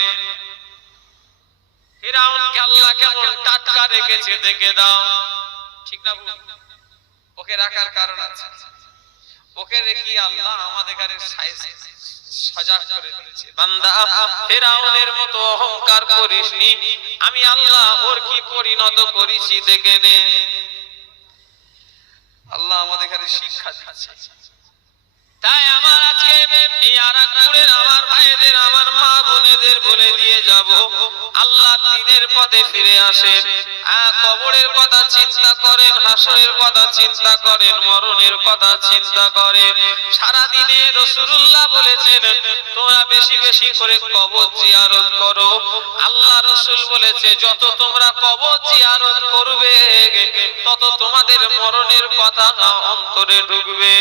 ফিরাউনকে আল্লাহ কেমন টাটকা রেখেছে দেখে দাও। ঠিক না ভুল? ওকে রাখার কারণ আছে। ওকে রেখে আল্লাহ আমাদের কাছে সজাগ করে দিয়েছে, বান্দা ফিরাউনের মতো অহংকার করিসনি, আমি আল্লাহ ওর কি পরিণত করেছি দেখে নে। আল্লাহ আমাদের কাছে শিক্ষা দিচ্ছে। তাই আমার আজকে এই আরাকপুরের আমার ভাইদের, আমার মা বোনেদের বলে দিয়ে যাব, আল্লাহ দ্বীনের পথে ফিরে আসেন। কবরের কথা চিন্তা করেন, হাসরের কথা চিন্তা করেন, মরণের কথা চিন্তা করেন। সারা দিনে রাসূলুল্লাহ বলেছেন তোমরা বেশি বেশি করে কবর জিয়ারত করো। আল্লাহ রাসূল বলেছে যত তোমরা কবর জিয়ারত করবে তত তোমাদের মরণের কথা অন্তরে ঢুকবে।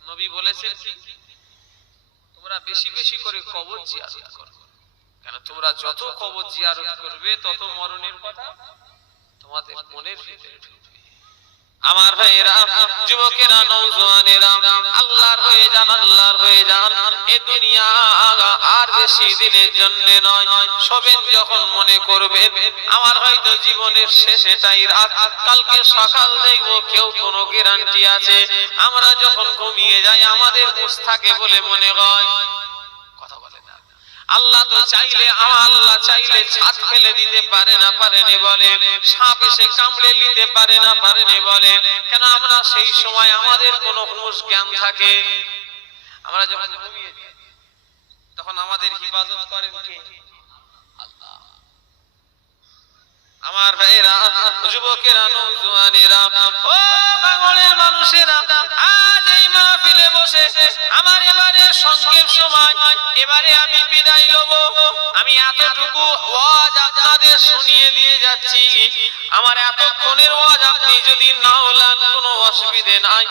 নবী বলেছেন তোমরা বেশি বেশি করে কবর জিয়ারত করো, কেন তোমরা যত কবর জিয়ারত করবে তত মরণের কথা তোমাদের মনের ভিতরে ঢুকবে। আমার ভাইয়েরা, যুবকেরা, নওজওয়ানেরা, আল্লাহর হয়ে যান, আল্লাহর হয়ে যান। এই দুনিয়া আর বেশি দিনের জন্য নয়। সবেন যখন মনে করবেন আমার হয়তো জীবনের শেষ এটাই রাত, কালকে সকাল দেখবো, কেউ কোনো গ্যারান্টি আছে? আমরা যখন ঘুমিয়ে যাই আমাদের হুঁশ থাকে বলে মনে হয়? কথা বলে না। আল্লাহ তো চাইলে, আল্লাহ চাইলে ছাদ ফেলে দিতে পারে না পারেনি বলে, সাপ এসে কামড়ে নিতে পারে না পারেনি বলে। কেন আমরা সেই সময় আমাদের কোনো হুঁশ জ্ঞান থাকে? আমরা যখন ঘুমিয়ে যাই তখন আমাদের হিফাজত করেন কে? আল্লাহ। আমার ভাইরা, যুবকেরা, নওজওয়ানেরা, ও বাঙালির মানুষেরা, আজ এই মাহফিলে বসে আমার এবারে সংক্ষেপ সময়, এবারে আমি বিদায় লব। আমি এতটুকু ওয়াজ আপনাদের শুনিয়ে দিয়ে যাচ্ছি। আমার এতক্ষণের ওয়াজ আপনি যদি নাও লান কোনো অসুবিধে নাই।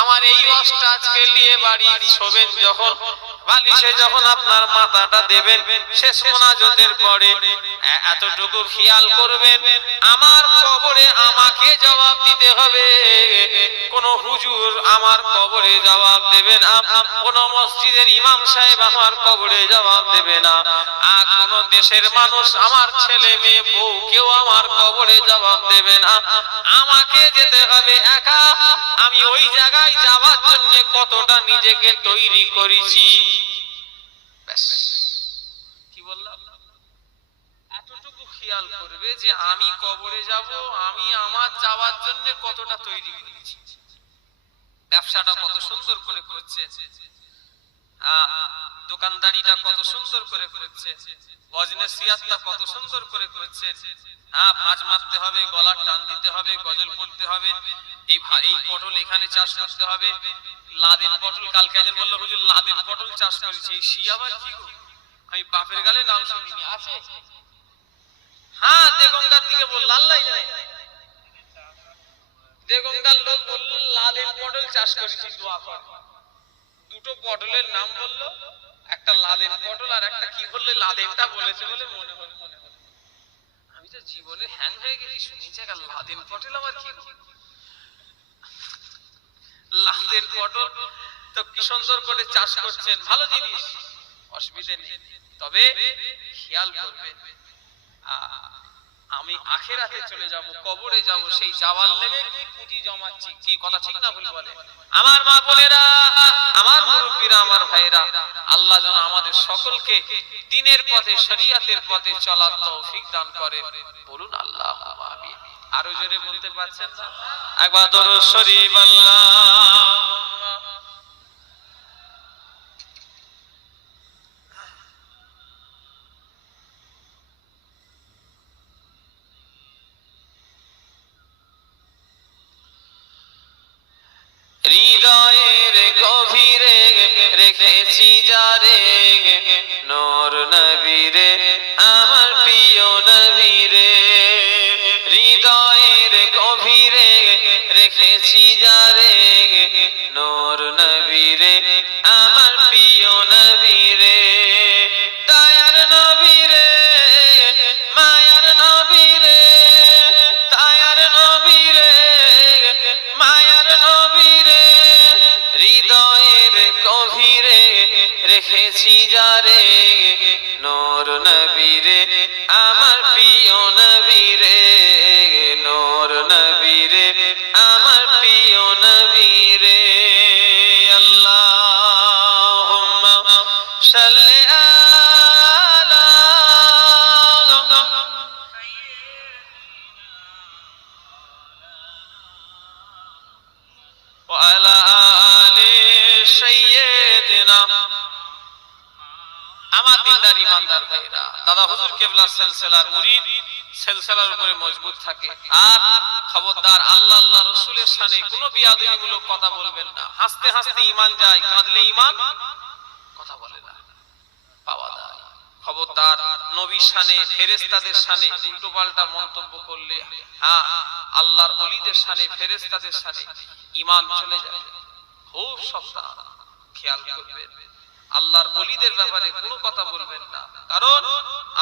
আমার এই ওয়াজটা আজকে নিয়ে বাড়ি শোবেন যখন, বালিশে যখন আপনার মাথাটা দেবেন, শেষ মোনাজাতের পরে এতটুকু খেয়াল করবেন, আমার কবরে আমাকে জবাব দিতে হবে। কোন হুজুর আমার কবরে জবাব দেবে না, কোন মসজিদের ইমাম সাহেব আমার কবরে জবাব দেবে না, আর কোন দেশের মানুষ, আমার ছেলে মেয়ে বউ, কেউ আমার কবরে জবাব দেবে না। আমাকে যেতে হবে একা। আমি ওই জায়গায় যাওয়ার জন্য কতটা নিজেকে তৈরি করেছি। কি বললাম? এতটুকু খেয়াল করবে যে আমি কবরে যাব, আমি আমার যাওয়ার জন্য কতটা তৈরি করেছি। ব্যবসাটা কত সুন্দর করে করছে, দোকানদারিটা কত সুন্দর করে করছে, বিজনেসিয়াতটা কত সুন্দর করে করছে। ভাঁজ মারতে হবে, গলার টান দিতে হবে, গজল পড়তে হবে, এই পটল এখানে চাষ করতে হবে, লাদেন পটল। কালকে একজন বললো হুজুর লাদেন পটল চাষ করেছে, এই শি আবার কি গো? আমি বাপের গালে নাম শুনিনি। আছে? হ্যাঁ, দেগঙ্গার দিকে বলল, আল্লাহ জানে। দেগঙ্গার লোক বলল লাদেন পটল চাষ করেছি, দোয়া কর। দুটো পটলের নাম বললো, একটা লাদেন পটল আর একটা কি বললে, লাদেনটা বলেছে বলে মনে হল। আমি তো জীবনে হ্যাং হয়ে গেছি, শুনেছি লাদেন পটল আবার কি? লাদেন পটল তো কি সুন্দর করে চাষ করছেন, ভালো জিনিস, অসুবিধে নেই। তবে খেয়াল করবেন, আমি আখিরাতে চলে যাব, কবরে যাব, সেই যাওয়ার লেগে কি পুঁজি জমাচ্ছি, কি কথা ঠিক না ভুল বলে? আমার মা বোনেরা, আমার মুরব্বীরা, আমার ভাইরা, আল্লাহ যেন আমাদের সকলকে দ্বীনের পথে, শরীয়তের পথে চলার তৌফিক দান করে। বলুন আল্লাহুম্মা আমিন। আরো জোরে বলতে পারছেন না? একবার দরুদ শরীফ আল্লাহুম্মা। হৃদয়ের গভীরে রেখেছি যারে, নূর নবীরে, আমার প্রিয় নবীরে। হৃদয়ের গভীরে রেখেছি যারে, নূর নবীরে, আমার প্রিয় নবীরে। দয়ার নবীরে, মায়ার নবীরে, দয়ার নবীরে, মায়ার নবীরে। হৃদয়ের গভীরে রেখেছি যারে, নূর নবীরে, আমার প্রিয় নবীরে, নূর নবীরে, আমার প্রিয় নবীরে। আল্লাহুম্মা সাল্লি আলা ওয়া আলা আলি সাইয়্যিদিনা। আমার দিনদার ইমানদার ভাইরা, দাদা হুজুর কেবলার সিলসিলার মুরিদ, সিলসিলার উপরে মজবুত থাকে। আর খবরদার, আল্লাহ আল্লাহ রাসূলের শানে কোনো বিয়াদবিমূলক কথা বলবেন না। হাসতে হাসতে ঈমান যায়, কাঁদলে ঈমান কথা বলে না, পাওয়া যায়। খবরদার, নবীর শানে, ফেরেশতাদের শানে উল্টোপাল্টা মন্তব্য করলে, আল্লাহর ওলিদের শানে, ফেরেশতাদের শানে ঈমান চলে যায়। খুব সাবধান, খেয়াল করবেন। আল্লাহর ওলিদের ব্যাপারে কোনো কথা বলবেন না, কারণ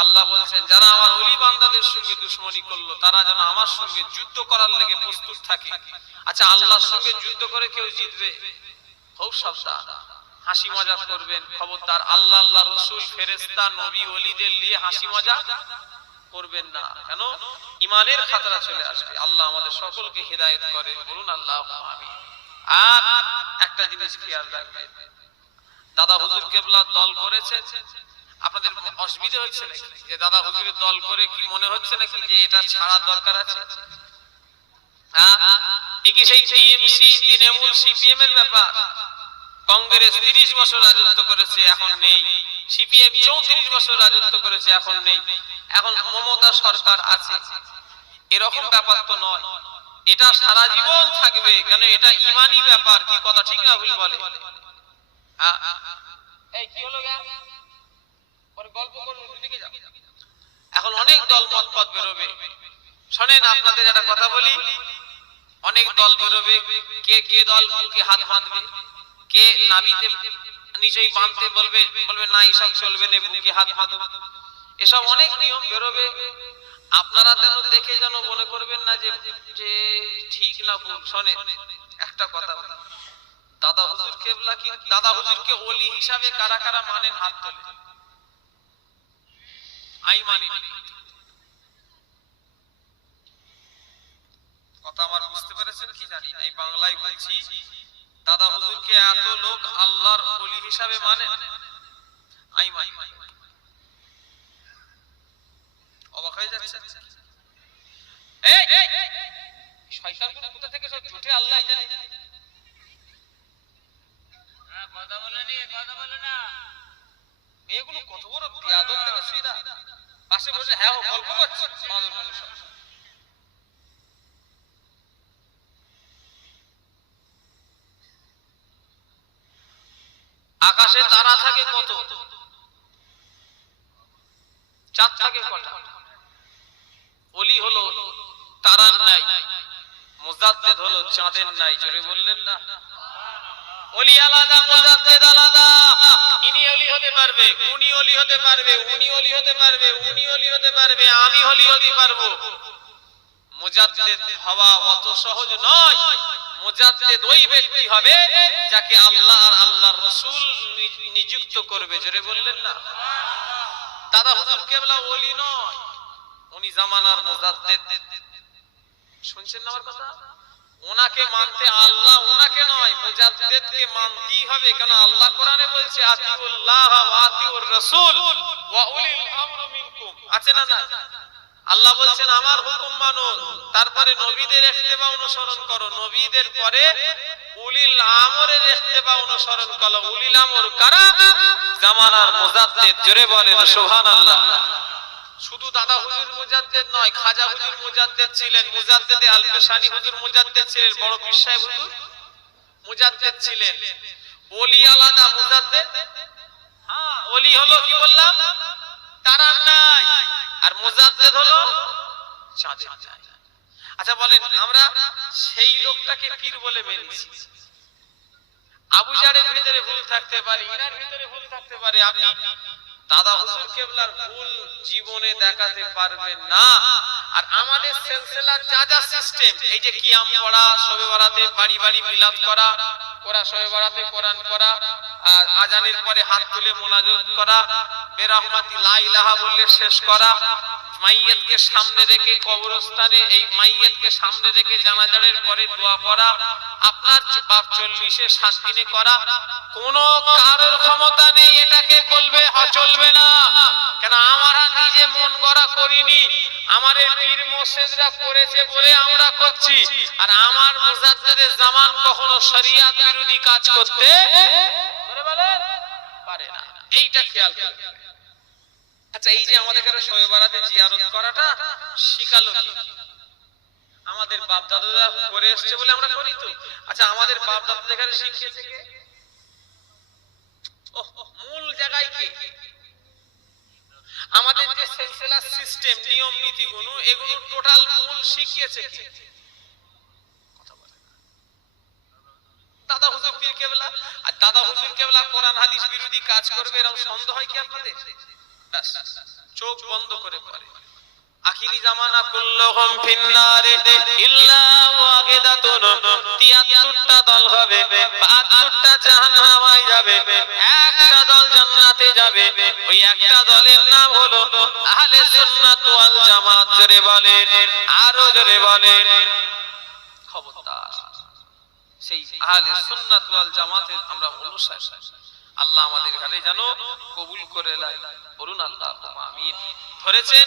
আল্লাহ বলছেন যারা আমার ওলি বান্দাদের সঙ্গে দুশমনি করলো তারা যেন আমার সঙ্গে যুদ্ধ করার লেগে প্রস্তুত থাকে। আচ্ছা, আল্লাহর সঙ্গে যুদ্ধ করে কেউ জিতবে? খুব সাবধান, হাসি মজা করবেন খবরদার। আল্লাহ, আল্লাহ রসুল, ফেরেশতা, নবী, ওলিদের নিয়ে হাসি মজা করবেন না। কেন? ইমানের খাতরা চলে আসবে। আল্লাহ আমাদের সকলকে হেদায়েত করে, বলুন আল্লাহুম্মা আমিন। আর একটা জিনিস খেয়াল রাখবেন, দাদা হুজুর কেবলা দল করেছে, আপনাদের অসুবিধা হচ্ছে নাকি যে দাদা হুজুরের দল করে কি মনে হচ্ছে নাকি যে এটা ছাড়া দরকার আছে? কি সেই টিএমসি, তৃণমূল, সিপিএম এর ব্যাপার? কংগ্রেস 30 বছর রাজত্ব করেছে, এখন নেই। সিপিএম 34 বছর রাজত্ব করেছে, এখন নেই। এখন মমতা সরকার আছে, এরকম ব্যাপার তো নয়। এটা সারা জীবন থাকবে। কেন? এটা ইমানি ব্যাপার। কি কথা ঠিক না ভুল বলে? এই কি হলো গা? পরে গল্প করুন, দিকে যাও। এখন অনেক দল মত পথ বেরোবে। শোনেন, আপনাদের একটা কথা বলি, অনেক দল বেরোবে। কে কে দল বুকে হাত বাঁধবে, কে নাবিতে নিচেই বাঁধতে বলবে, বলবে না এসব চলবে না, বুকে হাত বাঁধো। এসব অনেক নিয়ম বেরোবে। আপনারা যেন দেখে যেন মনে করবেন না যে যে ঠিক না ভুল। শোনেন একটা কথা, দাদা হুজুর কেবলা কি, দাদা হুজুরকে ওলি হিসাবে কারা কারা মানেন হাত তোলে? আই মানি। কথা আমার বুঝতে পেরেছেন কি জানি না, এই বাংলায় বলছি। দাদা হুজুরকে এত লোক আল্লাহর ওলি হিসাবে মানে, আই মানি। অবাক হয়ে যাচ্ছে। এই শয়তানগুলো কোথা থেকে সব জুটে আল্লাহই জানে। কথা বলে নি, কথা বলে না। মেয়েগুলো কত বড় বিয়াদব থেকে সুইরা পাশে বসে হ্যাঁ গল্প করছে। আকাশে তারা থাকে কত, চাঁদ থাকে কটা? ওলি হলো তারার নাই, মুজাদ্দেদ হলো চাঁদের নাই। জোরে বললেন না? ওলি আলাদা, মুজাদ্দেদ আলাদা। ইনি ওলি হতে পারবে, উনি ওলি হতে পারবে, উনি ওলি হতে পারবে, উনি ওলি হতে পারবে, আমি ওলি হতে পারবো। মুজাদ্দেদ হওয়া অত সহজ নয়। মুজাদ্দেদ ওই ব্যক্তি হবে যাকে আল্লাহ আর আল্লাহর রাসূল নিযুক্ত করবে। জোরে বললেন না? দাদা হুজুর কেবলা ওলি নয়, উনি জামানার মুজাদ্দেদ। শুনছেন না আমার কথা? ওনাকে মানতে, আল্লাহ ওনাকে নয়, মুজাদ্দেদকে মানতেই হবে। কেন? আল্লাহ কোরআনে বলছে আতিউল্লাহ ওয়া আতিউর রাসূল ওয়া উলিল আমরি মিনকুম। আছে না না? আল্লাহ বলছেন আমার হুকুম মানো, তারপরে নবীদের ইত্তেবা অনুসরণ করো, নবীদের পরে উলিল আমরের ইত্তেবা অনুসরণ করো। উলিল আমর কারা? জামানার মুজাদ্দেদ। জোরে বলেন সুবহানাল্লাহ। শুধু দাদা হুজুর মুজাদ্দেদ নয়, খাজা হুজুর মুজাদ্দেদ ছিলেন, মুজাদ্দেদে আল-পেশানি হুজুর মুজাদ্দেদ ছিলেন, বড় পীর সাহেব হুজুর মুজাদ্দেদ ছিলেন। ওলি আলাদা, মুজাদ্দেদ। হ্যাঁ, ওলি হলো কি বললাম? তারার নাই, আর মুজাদ্দেদ হলো চাঁদের নাই। আচ্ছা বলেন, আমরা সেই লোকটাকে পীর বলে মেনেছি। আবু জারের ভিতরে ভুল থাকতে পারে, ইনার ভিতরে ভুল থাকতে পারে। আপনি দাদা হুজুর কেবলার ভুল জীবনে দেখাতে পারবেন না। আর আমাদের সিলসিলার যা যা সিস্টেম, এই যে কিয়াম পড়া, শবে বরাতে বাড়ি বাড়ি মিলাদ করা, শবে বরাতে কোরআন পড়া, আর আজানের পরে হাত তুলে মোনাজাত করা, বেরহমাতি লা ইলাহা বললে শেষ করা, মাইয়িতকে সামনে রেখে কবরস্থানে এই মাইয়িতকে সামনে রেখে জানাজারের পরে দোয়া করা, আপনার বাপ 40-এ 7 দিনে করা, কোন কারোর ক্ষমতা নেই এটাকে বলবে চলবে না। কেন? আমরা নিজে মন গড়া করিনি, আমাদের পীর মুর্শিদরা করেছে বলে আমরা করছি। আর আমার মুজাদ্দেদের জামান কখনো শরিয়াত বিরোধী কাজ করতে পারে না, এইটা খেয়াল করবেন। আচ্ছা, এই যে আমাদের কাছে শবে বরাতে জিয়ারত করাটা শিখালো কি? আমাদের বাপ দাদুরা করে এসেছে বলে আমরা করি তো। আচ্ছা, আমাদের বাপ দাদুদের কাছে শিখিয়েছে কে? মূল জায়গায় কে? আমাদের যে সিলসিলা সিস্টেম, নিয়ম নীতিগুলো, এগুলো টোটাল মূল শিখিয়েছে কে? দাদা হুজুর পীর কেবলা। আর দাদা হুজুর কেবলা কোরআন হাদিস বিরোধী কাজ করবে এরকম সন্দেহ হয় কি আপনাদের? ব্যাস, চোখ বন্ধ করে পড়ে। আখিরি জামানা কুল্লুহুম ফিন্নার ইল্লা ওয়াহিদাতুন, ৭৩টা দল হবে, ৭২টা জাহান্নামায় যাবে, একটা দল জান্নাতে যাবে। ওই একটা দলের নাম হলো আহলে সুন্নাত ওয়াল জামাত। জোরে বলেন, আরো জোরে বলেন। খবরদার, সেই আহলে সুন্নাত ওয়াল জামাতের আমরা অনুসারী। আল্লাহ আমাদের গালে যেন কবুল করে নেয়, বলুন আল্লাহুম্মা আমিন। ধরেছেন?